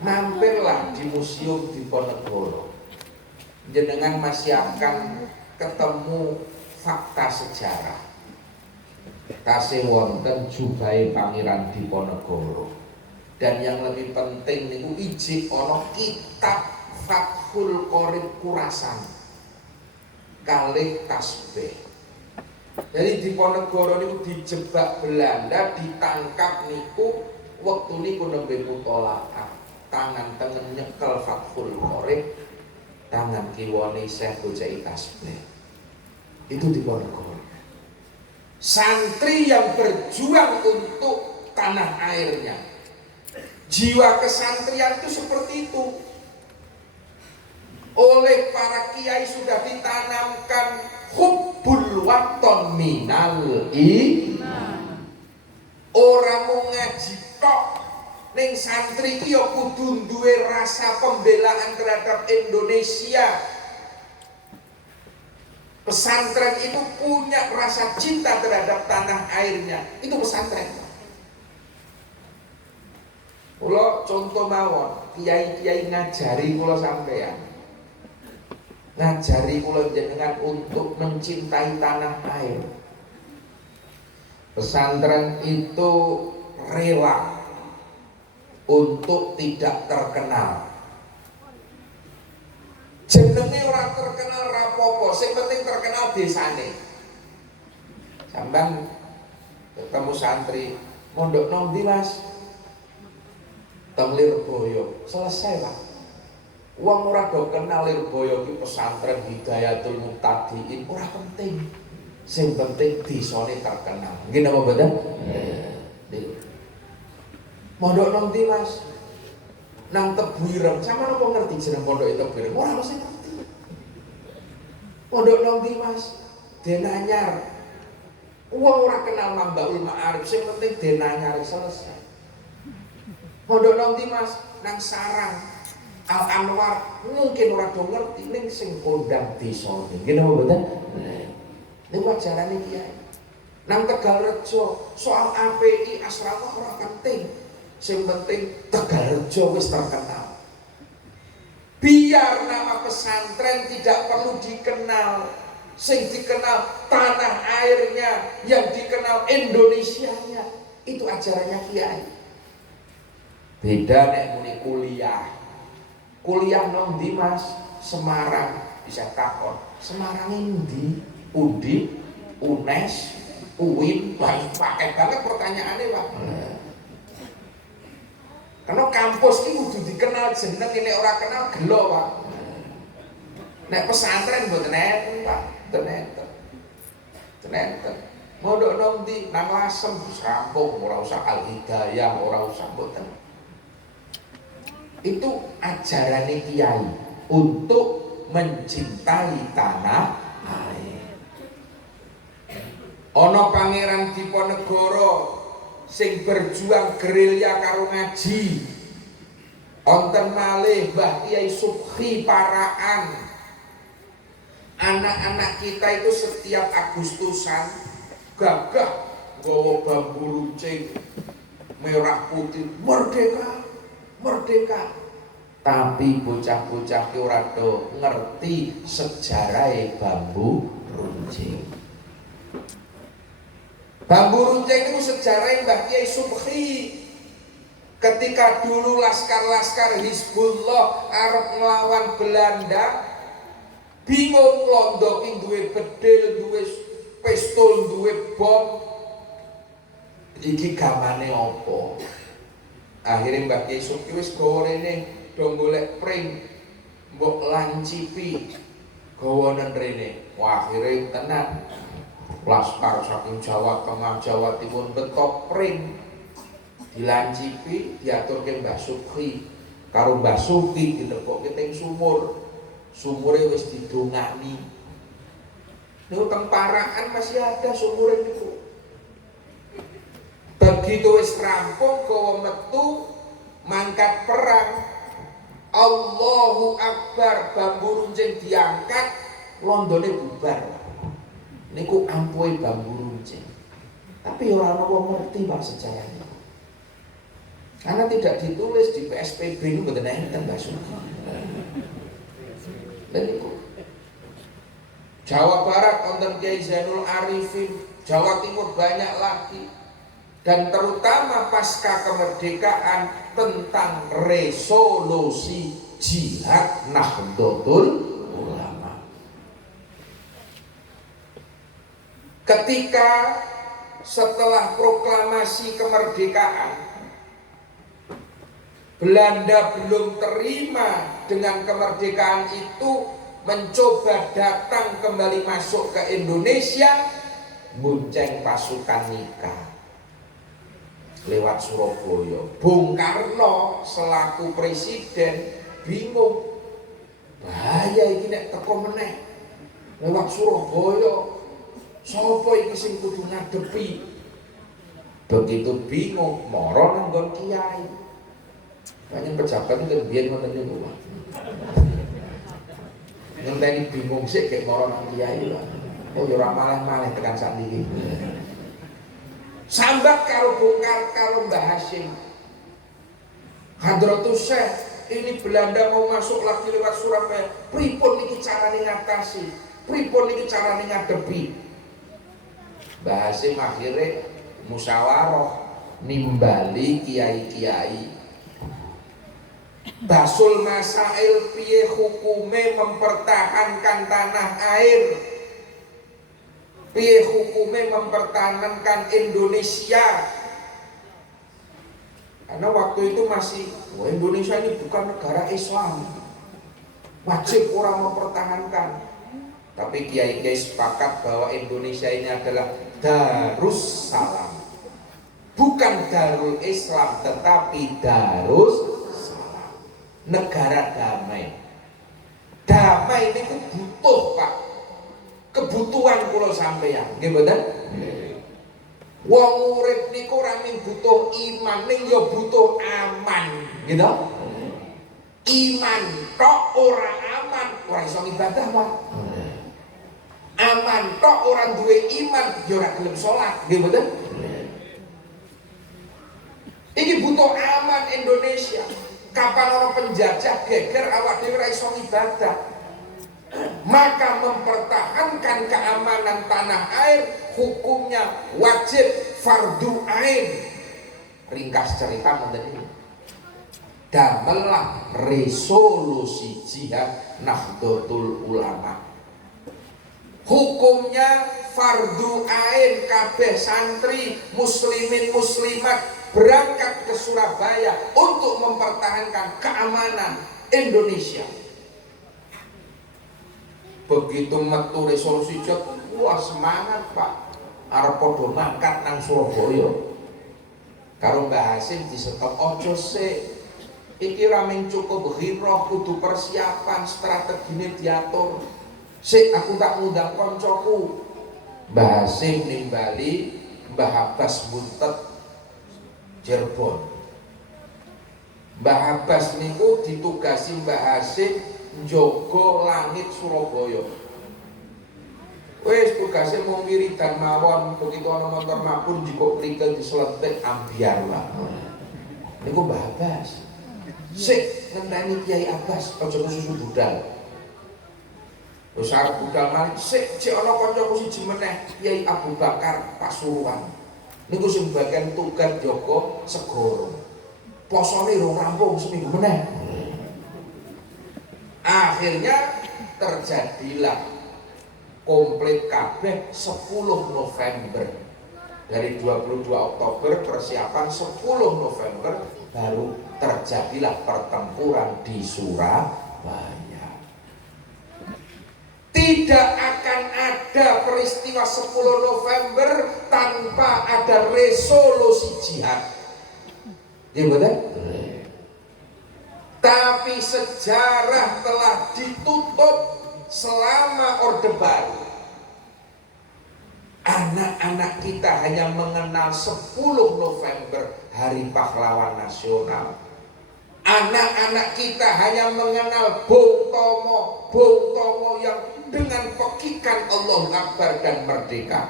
Mampirlah di Museum Diponegoro. Jenengan masih akan ketemu fakta sejarah. Tasih wonten jubahe Pangeran Diponegoro. Dan yang lebih penting niku ijik ana kitab Fathul Qorib Kurasan kalih tasbih. Jadi Diponegoro niku dijebak Belanda, ditangkap niku wektu niku nembe mutolaah. Tangan tengen nyekel Fathul Qorib, tangan kiwane isih gocahi tasbih. Itu Diponegoro. Santri yang berjuang untuk tanah airnya. Jiwa kesantrian itu seperti itu. Oleh para kiai sudah ditanamkan hubbul waton minal iman. Orang mau ngaji tok ning santri iki ya kudu duwe rasa pembelaan terhadap Indonesia. Pesantren itu punya rasa cinta terhadap tanah airnya. Itu pesantren. Kula contoh mawon, kiai-kiai ngajari kula sampeyan. Ngajari kula jenengan untuk mencintai tanah air. Pesantren itu rela untuk tidak terkenal. Jenenge ora terkenal rapopo, sing penting terkenal desane. Sampeyan ketemu santri, mondok nang ndi Mas? Teng Lirboyo. Selesai Pak. Wong ora do kenal Lirboyo ki pesantren Hidayatul Muqtadiin ora penting. Sing penting desane terkenal. Nggih napa mboten? Mondok nang ndi Mas? Nang Tebuireng, sama apa ngerti jeneng pondok itu Tebuireng? Ora mesti ngerti. Pondok nang ndi Mas? Denanyar. Wong ora kenal Mambaul Ma'arif, sing penting Denanyar selesai. Pondok nang ndi Mas? Nang Sarang. Al Anwar, mungkin ora do ngerti ning sing kondang desane. Nggih napa mboten? Niku ajarane kiai. Nang Tegalrejo, soal API asrama ora penting. Yang penting Tegalrejo wis terkenal. Biar nama pesantren tidak perlu dikenal, sing dikenal tanah airnya, yang dikenal Indonesianya. Itu ajarannya kiai. Beda nek muni kuliah. Kuliah nang ndi Mas? Semarang. Bisa takon. Semarang endi? Undip, UNES, UIN, pakai banget pertanyaannya Pak. Karena kampus ini kudu dikenal jeneng, ini orang kenal gelo Pak. Nek pesantren mboten enten Pak, mboten enten. Mondok nanti nang Lasem serampung, ora usah Al-Hidayah, ora usah mboten. Itu ajaran kiai untuk mencintai tanah air. Ana Pangeran Diponegoro sing berjuang gerilya karo ngaji. Wonten malih Mbah Kiai Subhi Paraan. Anak-anak kita itu setiap Agustusan gagah nggawa bambu runcing merah putih, merdeka, merdeka. Tapi bocah-bocah ki ora do ngerti sejarah bambu runcing. Bambu runcing itu sejarah Mbah Kiai Subhi. Ketika dulu laskar-laskar Hizbullah arep nglawan Belanda, bingung londoki duwe bedil, duwe pistol, duwe bom. Iki gamane apa? Akhirnya Mbah Kiai Subhi wis gawa rene do golek pring mbok lancipi gawa nang rene. Wah, akhirnya tenan laskar saking Jawa Tengah, Jawa Timur betok pring dilancipi, diaturke Mbah Subhi karo Mbah Subhi dilebokke teng sumur. Sumure wis didongani. Niku teng Paraan masih ada sumure niku. Begitu wis rampung gawa metu mangkat perang, Allahu Akbar, bambu runcing diangkat, londone bubar. Niku ampuhe bambu runcing. Tapi ora ana wong ngerti Pak sejarahnya. Karena tidak ditulis di PSPB itu mboten enten Mbak Subhi. Dan itu Jawa Barat wonten Kiai Zainul Arifin, Jawa Timur banyak lagi. Dan terutama pasca kemerdekaan tentang resolusi jihad Nahdlatul Ulama. Ketika setelah proklamasi kemerdekaan, Belanda belum terima dengan kemerdekaan itu, mencoba datang kembali masuk ke Indonesia, bonceng pasukan nikah lewat Surabaya. Bung Karno selaku presiden bingung, bahaya iki nek teko meneh lewat Surabaya, sapa iki sing kudu ngadepi. Begitu bingung, moro nang nggon kiai. Banyak pejabat itu biyen ngoten niku. Ngenteni bingung sik kek moro nang kiai lho. Oh ya ora maleh-maleh tekan sakniki. Sambat karo Bongkar karo Mbah Hasyim. Hadratus Syekh, ini Belanda mau masuk lagi lewat Surabaya. Pripun niki carane ngatasi? Pripun niki carane ngadepi? Mbah Hasyim akhirnya musyawarah nimbali kiai-kiai. Basul masail piye hukume mempertahankan tanah air, piye hukume mempertahankan Indonesia. Karena waktu itu masih, Indonesia ini bukan negara Islam, wajib orang mempertahankan. Tapi kiai-kiai sepakat bahwa Indonesia ini adalah Darus Salam, bukan Darul Islam, tetapi Darus Salam, negara damai. Damai ini butuh Pak, kebutuhan kula sampeyan, nggih mboten? Wong urip niku ora mung butuh iman, ning ya butuh aman, gitu. Iman tok ora aman, ora iso ibadah, Pak. Aman tok ora duwe iman, ya ora gelem salat, nggih mboten? Iki butuh aman Indonesia. Kapan orang penjajah geger awak dhewe ora iso ibadah. Maka mempertahankan keamanan tanah air hukumnya wajib fardu ain. Ringkas cerita ngoten iki. Damelah resolusi jihad Nahdlatul Ulama. Hukumnya fardu ain, kabeh santri muslimin muslimat berangkat ke Surabaya untuk mempertahankan keamanan Indonesia. Begitu metu resolusi jihad, wah semangat Pak. arep padha mangkat nang Surabaya karo Mbah Hasim disetop ojo sik. Iki ra mung cukup ghirah, kudu persiapan, strategine diatur. Sik aku tak ngundang koncoku. Mbah Hasim ning Bali, Mbah Abbas Buntet Cirebon. Mbah Abbas niku ditugasi Mbah Hasim njaga langit Surabaya. Wis tugase mau wiridan mawon, begitu ana motor mabur jiko prikel diseletik ambiar lah. Niku Mbah Abbas. Sik ngenteni Kiai Abbas aja susu budal. Terus arep budal malih sik ana kancaku siji meneh Kiai Abu Bakar Pasuruan. Niku sing bagian tugas Joko Segoro. Posone rong rampung seminggu meneh. Akhirnya terjadilah komplit kabeh 10 November. Dari 22 Oktober persiapan 10 November baru terjadilah pertempuran di Surabaya. Tidak akan ada peristiwa 10 November tanpa ada resolusi jihad. Ya betul? Tapi sejarah telah ditutup selama Orde Baru. Anak-anak kita hanya mengenal 10 November Hari Pahlawan Nasional. Anak-anak kita hanya mengenal Bung Tomo yang dengan pekikan Allahu Akbar dan merdeka.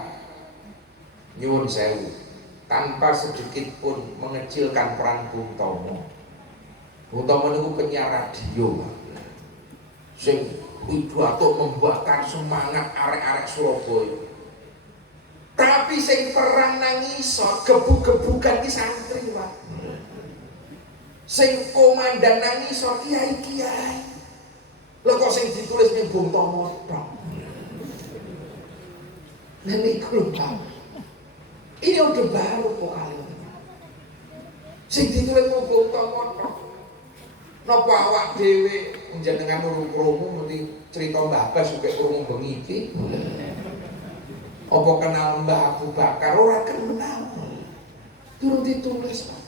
Nyuwun sewu, tanpa sedikit pun mengecilkan peran Bung Tomo. Bung Tomo itu penyiar radio, sing pidato membakar semangat arek-arek Surabaya. Tapi sing perang nang ngisor gebuk-gebukan ki santri, Pak. Sing komandan nang ngisor kiai-kiai. Lha kok sing ditulis ning Bung Tomo tok. Nah niku lho, Pak. Ini Orde Baru kok kali ini. Sing ditulis ning Bung Tomo tok. Napa awak dhewe njenengan krungu mesti cerita Mbah Abbas juga krungu bengi iki. Apa kenal Mbah Abu Bakar? Ora kenal. Turun ditulis, Pak.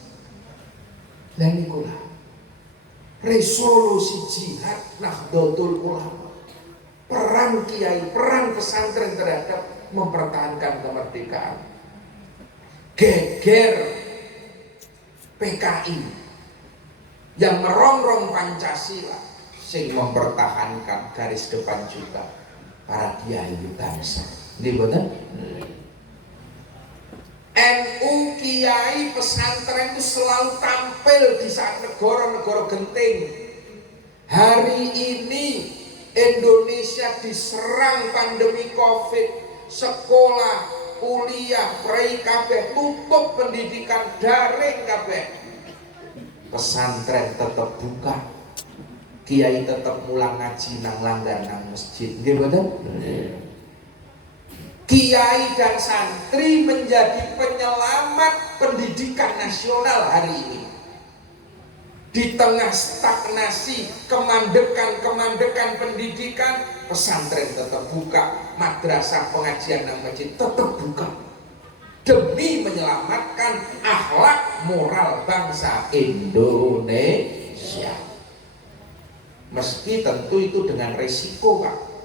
Lah niku lah. Resolusi jihad Nahdlatul Ulama. Peran kiai, peran pesantren terhadap mempertahankan kemerdekaan. Geger PKI yang merongrong Pancasila sing mempertahankan garis depan juga para kiai bangsa. Nggih boten? NU kiai pesantren itu selalu tampil di saat negara-negara genting. Hari ini Indonesia diserang pandemi Covid, sekolah, kuliah, prai kabeh tutup, pendidikan daring kabeh. Pesantren tetap buka, kiai tetap mulang ngaji nang langgar nang masjid. Nggih boten? Kiai dan santri menjadi penyelamat pendidikan nasional hari ini. Di tengah stagnasi, kemandekan pendidikan, pesantren tetap buka, madrasah pengajian dan masjid tetap buka. Demi menyelamatkan akhlak moral bangsa Indonesia. Meski tentu itu dengan resiko, Pak.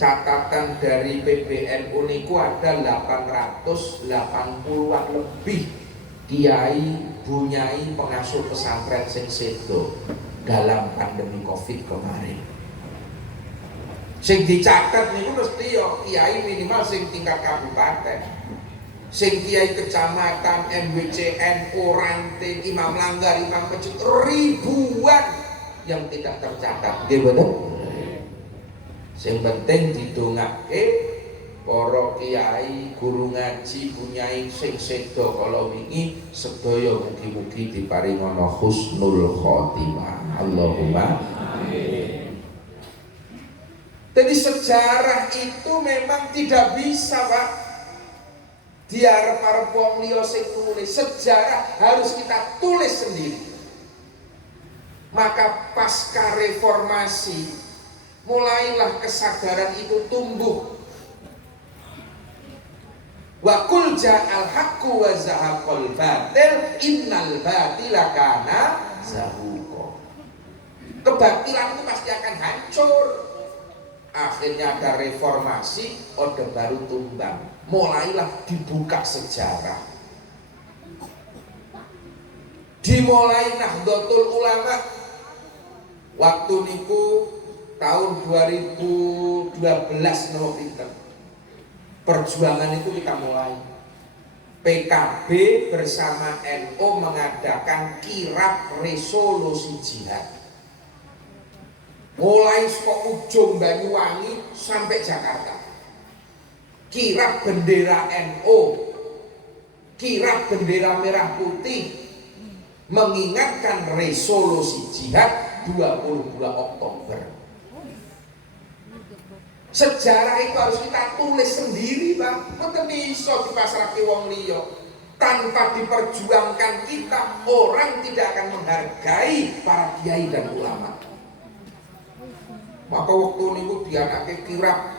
Catatan dari PBNU niku ada 880-an lebih kiai, bunyai, pengasuh pesantren sing sedo dalam pandemi Covid kemarin. Sing dicatat niku mesti yo kiai minimal sing tingkat kabupaten, sing kiai kecamatan, MWC, NU, ranting, imam langgar, imam masjid, ribuan yang tidak tercatat. Nggih boten? Sing penting didongake para kiai, guru ngaji, bunyai sing sedo kala wingi sedaya mugi-mugi diparingana husnul khotimah. Allahumma amin. Jadi sejarah itu memang tidak bisa, Pak, diarep-arep wong liya sing nulis. Sejarah harus kita tulis sendiri. Maka pasca reformasi mulailah kesadaran itu tumbuh. Wa qul ja'al haqqu wa zahaqal batil innal batila kana zahuqa. Kebatilan itu pasti akan hancur. Akhirnya ada reformasi, Orde Baru tumbang. Mulailah dibuka sejarah. Dimulai Nahdlatul Ulama. Waktu niku tahun 2012 no pinten. Perjuangan itu kita mulai. PKB bersama NU mengadakan kirab resolusi jihad. Mulai saka ujung Banyuwangi sampai Jakarta. Kirab bendera NU, kirab bendera merah putih, mengingatkan resolusi jihad 22 Oktober. Sejarah itu harus kita tulis sendiri, Bang. Mboten iso dipasrahke wong liya. Tanpa diperjuangkan kita, orang tidak akan menghargai para kiai dan ulama. Maka waktu niku dianake kirab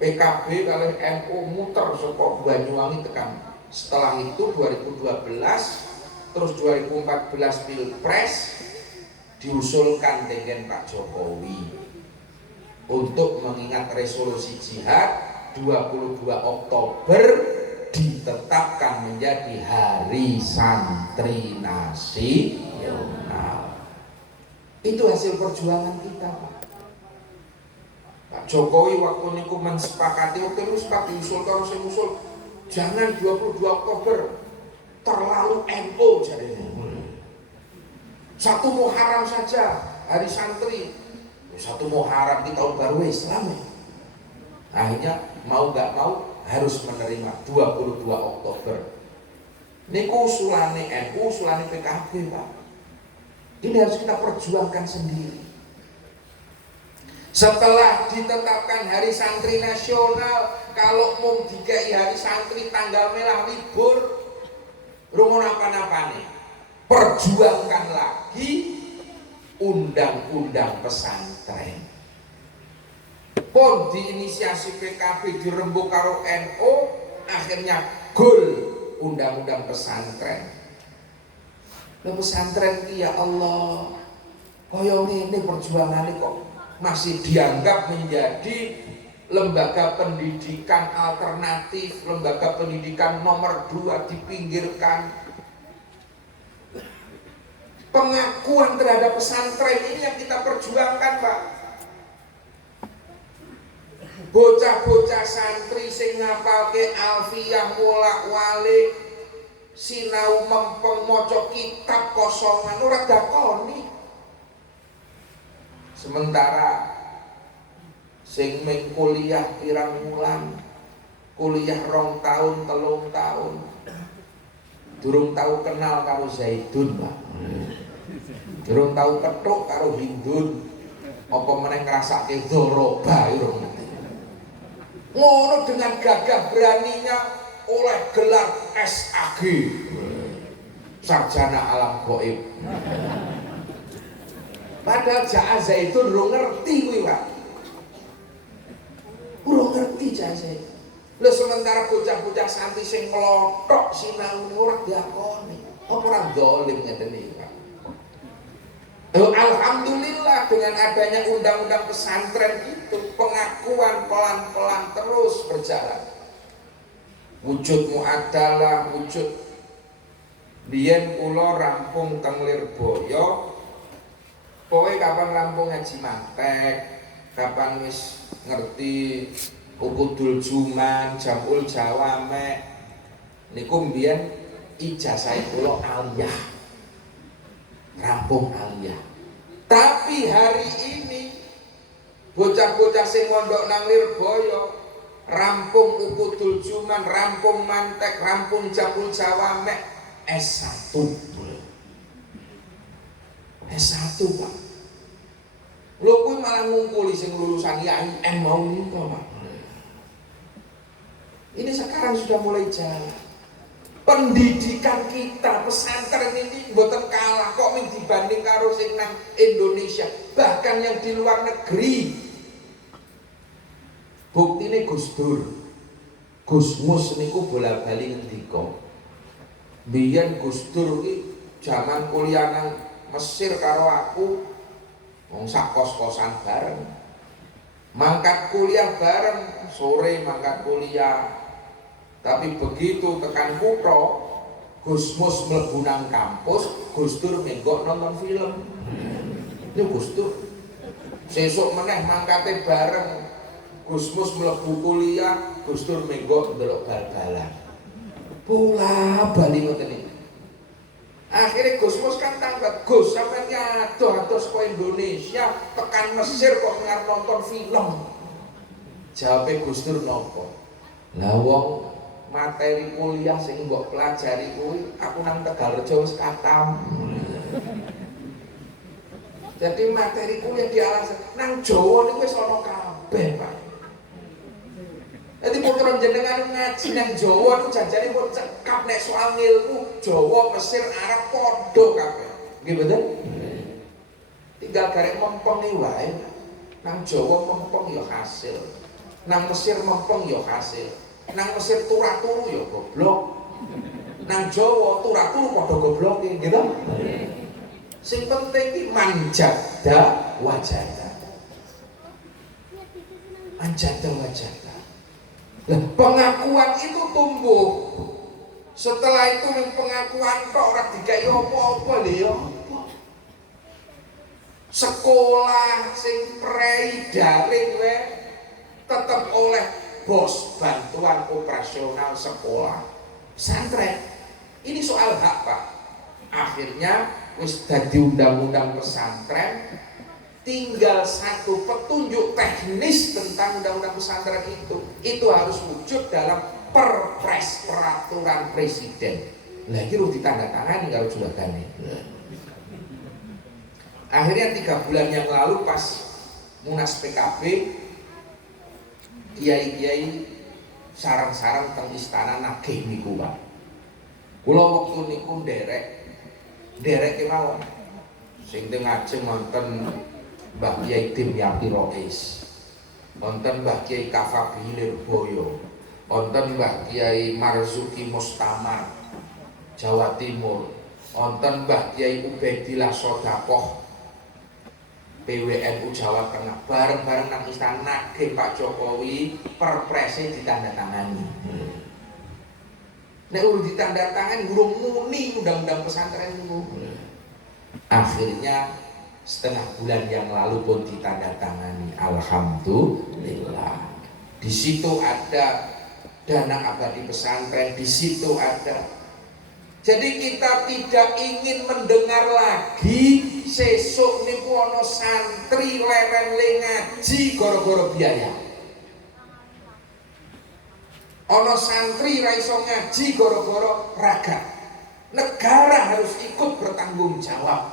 PKB kali NU muter saka Banyuwangi tekan. Setelah itu 2012 terus 2014 Pilpres diusulkan dengan Pak Jokowi untuk mengingat resolusi jihad 22 Oktober ditetapkan menjadi Hari Santri Nasional. Itu hasil perjuangan kita, Pak. Pak Jokowi waktu niku mensepakati waktu itu sepakat diusul terus usul jangan 22 Oktober terlalu NU jadinya. Satu Muharram saja Hari Santri. Satu Muharram di tahun baru Islam ya. Akhirnya mau gak mau harus menerima 22 Oktober. Niku usulane NU, usulane PKB, Pak. Ini harus kita perjuangkan sendiri. Setelah ditetapkan Hari Santri Nasional, kalau mau dikai Hari Santri tanggal merah libur, rumun apa-apa nih? Perjuangkan lagi undang-undang pesantren. Pun diinisiasi PKB dirembuk karo NU, akhirnya gol undang-undang pesantren. Lah pesantren ki ya Allah, kaya ngene perjuangane kok masih dianggap menjadi lembaga pendidikan alternatif, lembaga pendidikan nomor 2 dipinggirkan. Pengakuan terhadap pesantren ini yang kita perjuangkan, Pak. Bocah-bocah santri sing ngapalke alfiyah wolak-walik, sinau mempeng maca kitab kosongan ora dakoni. Sementara sing meng kuliah pirang wulan, kuliah 2 tahun, 3 tahun, durung tahu kenal karo Zaidun, Pak. Durung tahu kethuk karo Hindun, apa meneh ngrasake dzoroba yo. Ngono dengan gagah beraninya oleh gelar SAG, sarjana alam gaib. Padahal Jaa Zaidun urung ngerti kuwi, Pak. Urung ngerti Jaa Zaidun. Lha sementara bocah-bocah santri sing nglothok sinau ora diakoni. Apa ora dolim ngeten iki, Pak? Alhamdulillah dengan adanya undang-undang pesantren itu pengakuan pelan-pelan terus berjalan. Wujud muadalah, wujud biyen kula rampung teng Lirboyo. Kowe kapan rampung ngaji mantek, kapan wis ngerti ukudul juman, jamul jawame. Niku mbiyen ijazah kula aliyah. Rampung aliyah. Tapi hari ini bocah-bocah sing mondok nang Lirboyo rampung ukudul juman, rampung mantek, rampung jamul jawame S1. S1, Pak. Lho kuwi malah ngumpuli sing lulusan IAIN mau niku, Pak. Ini sekarang sudah mulai jalan. Pendidikan kita pesantren ini mboten kalah kok dibanding karo sing nang Indonesia, bahkan yang di luar negeri. Buktine Gus Dur Gus Mus niku bola-bali ngendika. Biyen Gus Dur iki jaman kuliah nang Mesir karo aku wong sak kos-kosan bareng. Mangkat kuliah bareng, sore mangkat kuliah. Tapi begitu tekan kutha, Gus Mus mlebu nang kampus, Gus Dur menggok nonton film. Ini Gus Dur. Sesuk meneh mangkate bareng, Gus Mus mlebu kuliah, Gus Dur menggok ndelok bal-balan. Bola bali ngoten iki. Akhirnya Gus Mus kan tanglet, Gus sampeyan adoh-adoh saka Indonesia tekan Mesir kok ngarep nonton film. Jawabe Gus Dur napa? Lah wong materi kuliah sing mbok pelajari kuwi aku nang Tegalrejo wis katam. Jadi materi kuliah di alasan nang Jawa niku wis ana kabeh, Pak. Jadi putra jenengan ngaji nang Jawa niku janjane pun cekap nek soal ilmu Jawa, Mesir, Arab padha kabeh. Nggih mboten? Tinggal garek mempengi wae. Nang Jawa mempeng ya hasil. Nang Mesir mempeng ya hasil. Nang Mesir turah-turu ya goblok. Nang Jawa turah-turu padha gobloke, gitu. Sing penting iki manjada wajada. Manjada wajada. Nah, pengakuan itu tumbuh. Setelah itu pengakuan kok ora digawe apa-apa lho ya. Sekolah sing prei daring wae tetep oleh bos bantuan operasional sekolah. Pesantren. Ini soal hak, Pak. Akhirnya wis dadi undang-undang pesantren, tinggal satu petunjuk teknis tentang undang-undang pesantren itu harus wujud dalam perpres, peraturan presiden. Lah iki harus ditandatangani karo juragane. Akhirnya 3 bulan yang lalu pas Munas PKB, kiai-kiai sarang-sarang teng istana nagih niku, Pak. Kula wektu niku nderek kemawon. Sing teng ngajeng wonten Mbah Kiai Dimyati Rois, wonten Mbah Kiai Kafabi Lirboyo, wonten Mbah Kiai Marzuki Mustamar Jawa Timur, wonten Mbah Kiai Ubaidillah Sodakoh PWNU Jawa Tengah, bareng-bareng nang istana nagih Pak Jokowi perpresnya ditandatangani. Nek urung ditandatangani urung muni undang-undang pesantren niku. Akhirnya setengah bulan yang lalu pun ditandatangani. Alhamdulillah. Di situ ada dana abadi pesantren, di situ ada. Jadi kita tidak ingin mendengar lagi sesuk niku ana santri leren ngaji gara-gara biaya. Ana santri ra iso ngaji gara-gara raga. Negara harus ikut bertanggung jawab.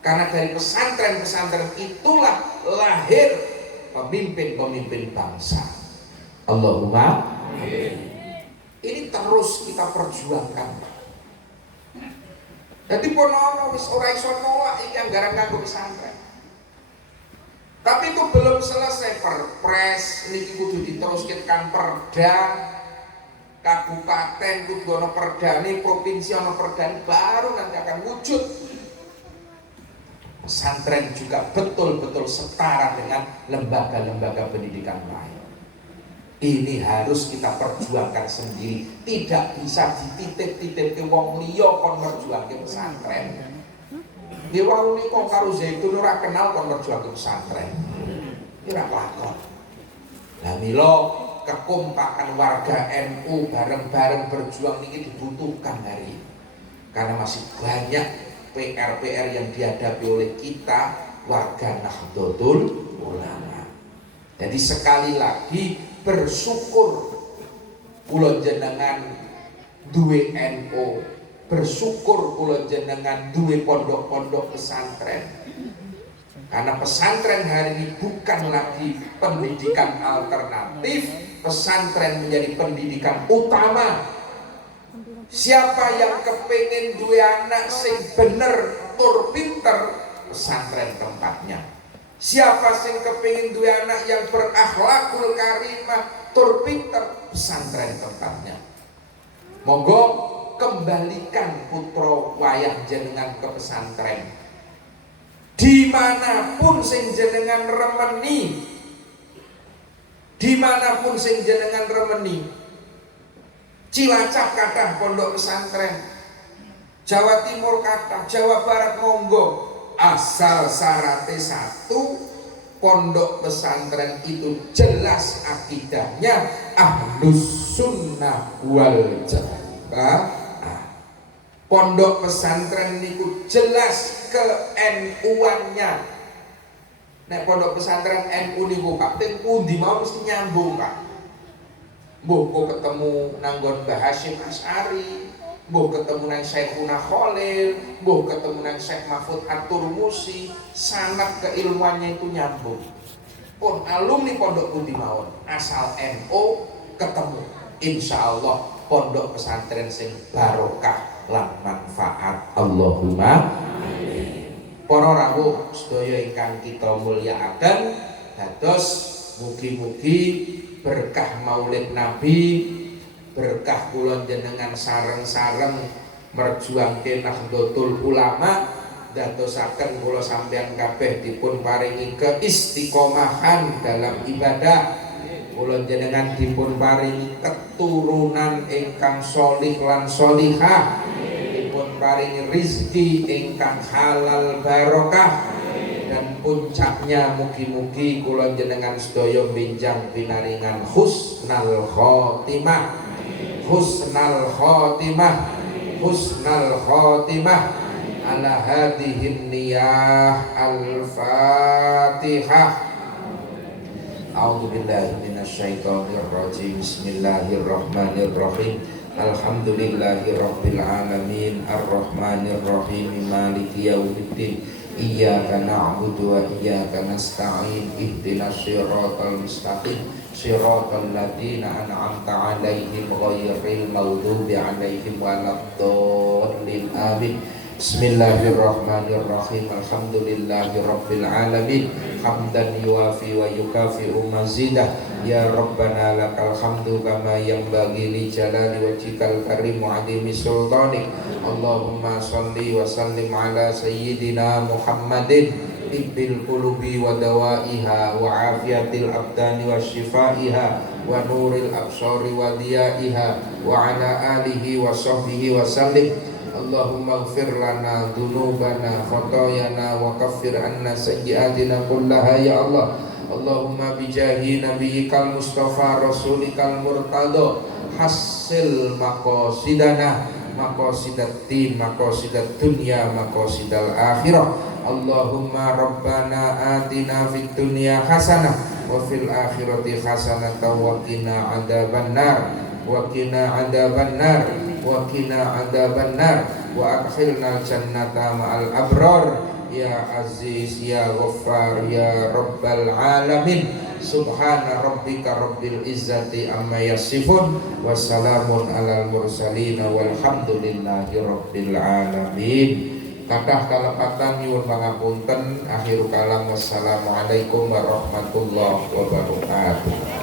Karena dari pesantren-pesantren itulah lahir pemimpin-pemimpin bangsa. Allahumma amin. Ini terus kita perjuangkan. Jadi pun ana wis ora iso nolak iki anggaran kanggo pesantren. Tapi itu belum selesai perpres niki kudu diteruskan perda. Kabupaten kudu ana perdane, provinsi ana perdane, baru nanti akan wujud. Pesantren juga betul-betul setara dengan lembaga-lembaga pendidikan lain. Ini harus kita perjuangkan sendiri. Tidak bisa dititip-titip ke wong liya kon merjuangke pesantren. Di wong niku karo Zaitun ora kenal kon merjuangke pesantren. Iki ora lakon. Lah mila kekompakan warga NU bareng-bareng berjuang ini dibutuhkan hari ini. Karena masih banyak PR-PR yang dihadapi oleh kita warga Nahdlatul Ulama. Jadi sekali lagi bersyukur kula jenengan duwe NU, bersyukur kula jenengan duwe pondok-pondok pesantren. Karena pesantren hari ini bukan lagi pendidikan alternatif, pesantren menjadi pendidikan utama. Siapa yang kepengen dua anak sing bener tur pinter, pesantren tempatnya. Siapa sing kepengen dua anak yang berakhlakul karimah tur pinter, pesantren tempatnya. Monggo kembalikan putra wayah jenengan ke pesantren. Dimanapun sing jenengan remeni, dimanapun sing jenengan remeni, Cilacap kathah pondok pesantren, Jawa Timur kathah, Jawa Barat monggo, asal syaratnya satu, pondok pesantren itu jelas akidahnya ahlus sunnah wal jamaah. Pondok pesantren niku jelas ke NU-annya. Nek pondok pesantren NU niku Pak teng pundi mau mesti nyambung Pak. Mbuh kok ketemu nanggon Mbah Hasyim Asy'ari, mbuh ketemu nang Syekhuna Khalil, mbuh ketemu nang Syekh Mahfud At-Turmusi, sanad keilmuannya itu nyambung. Pun alumni pondok pundi mawon, asal NU ketemu, insyaallah pondok pesantren sing barokah lan manfaat. Allahumma amin. Para rawuh sedaya ingkang kita mulyakaken, dados mugi-mugi berkah Maulid Nabi, berkah kula jenengan sareng-sareng merjuangke Nahdlatul Ulama, dadosaken kula sampeyan kabeh dipun paringi keistiqomahan dalam ibadah, kula jenengan dipun paringi keturunan ingkang sholih lan sholihah, dipun paringi rizki ingkang halal barokah, dan puncaknya mugi-mugi kula jenengan sedaya benjang pinaringan husnal khotimah, husnal khotimah, husnal khotimah ala hadhihi niyah al-fatihah. A'udzubillahi minasyaitonirrajim. Bismillahirrahmanirrahim. Alhamdulillahirabbil alamin arrahmanirrahim maliki yaumiddin. Iyyaka na'budu wa iyyaka nasta'in. Ihdinas siratal mustaqim. Siratal ladzina an'amta 'alaihim ghairil maghdubi 'alaihim waladdallin. Amin. Bismillahirrahmanirrahim. Alhamdulillahirabbil alamin. Hamdan yuwafi wa yukafi'u mazidah. Ya Rabbana lakal hamdu kama yanbaghi li jalali wajhikal karim wa 'azimi sultanik. Allahumma shalli wa sallim ala sayyidina Muhammadin tibbil qulubi wa dawaiha wa afiyatil abdani wa shifaiha wa nuril absari wa diyaiha wa ala alihi wa sahbihi wa sallim. Allahumma ighfir lana dhunubana khotoyana wa kaffir anna sayyiatina kullaha ya Allah. Allahumma bijahi nabiyyikal mustafa rasulikal murtada hasil maqasidana maqasidat din maqasidat dunya maqasidal akhirah. Allahumma rabbana atina fid dunya hasanah wa fil akhirati hasanah wa qina adzabannar wa qina adzabannar wa qina adzabannar wa adkhilnal jannata ma'al abrar ya aziz ya ghaffar ya rabbal alamin. Subhana rabbika rabbil izzati amma yasifun wa salamun alal mursalin walhamdulillahi rabbil alamin. Kathah kalepatan nyuwun pangapunten. Akhirul kalam wassalamualaikum warahmatullahi wabarakatuh.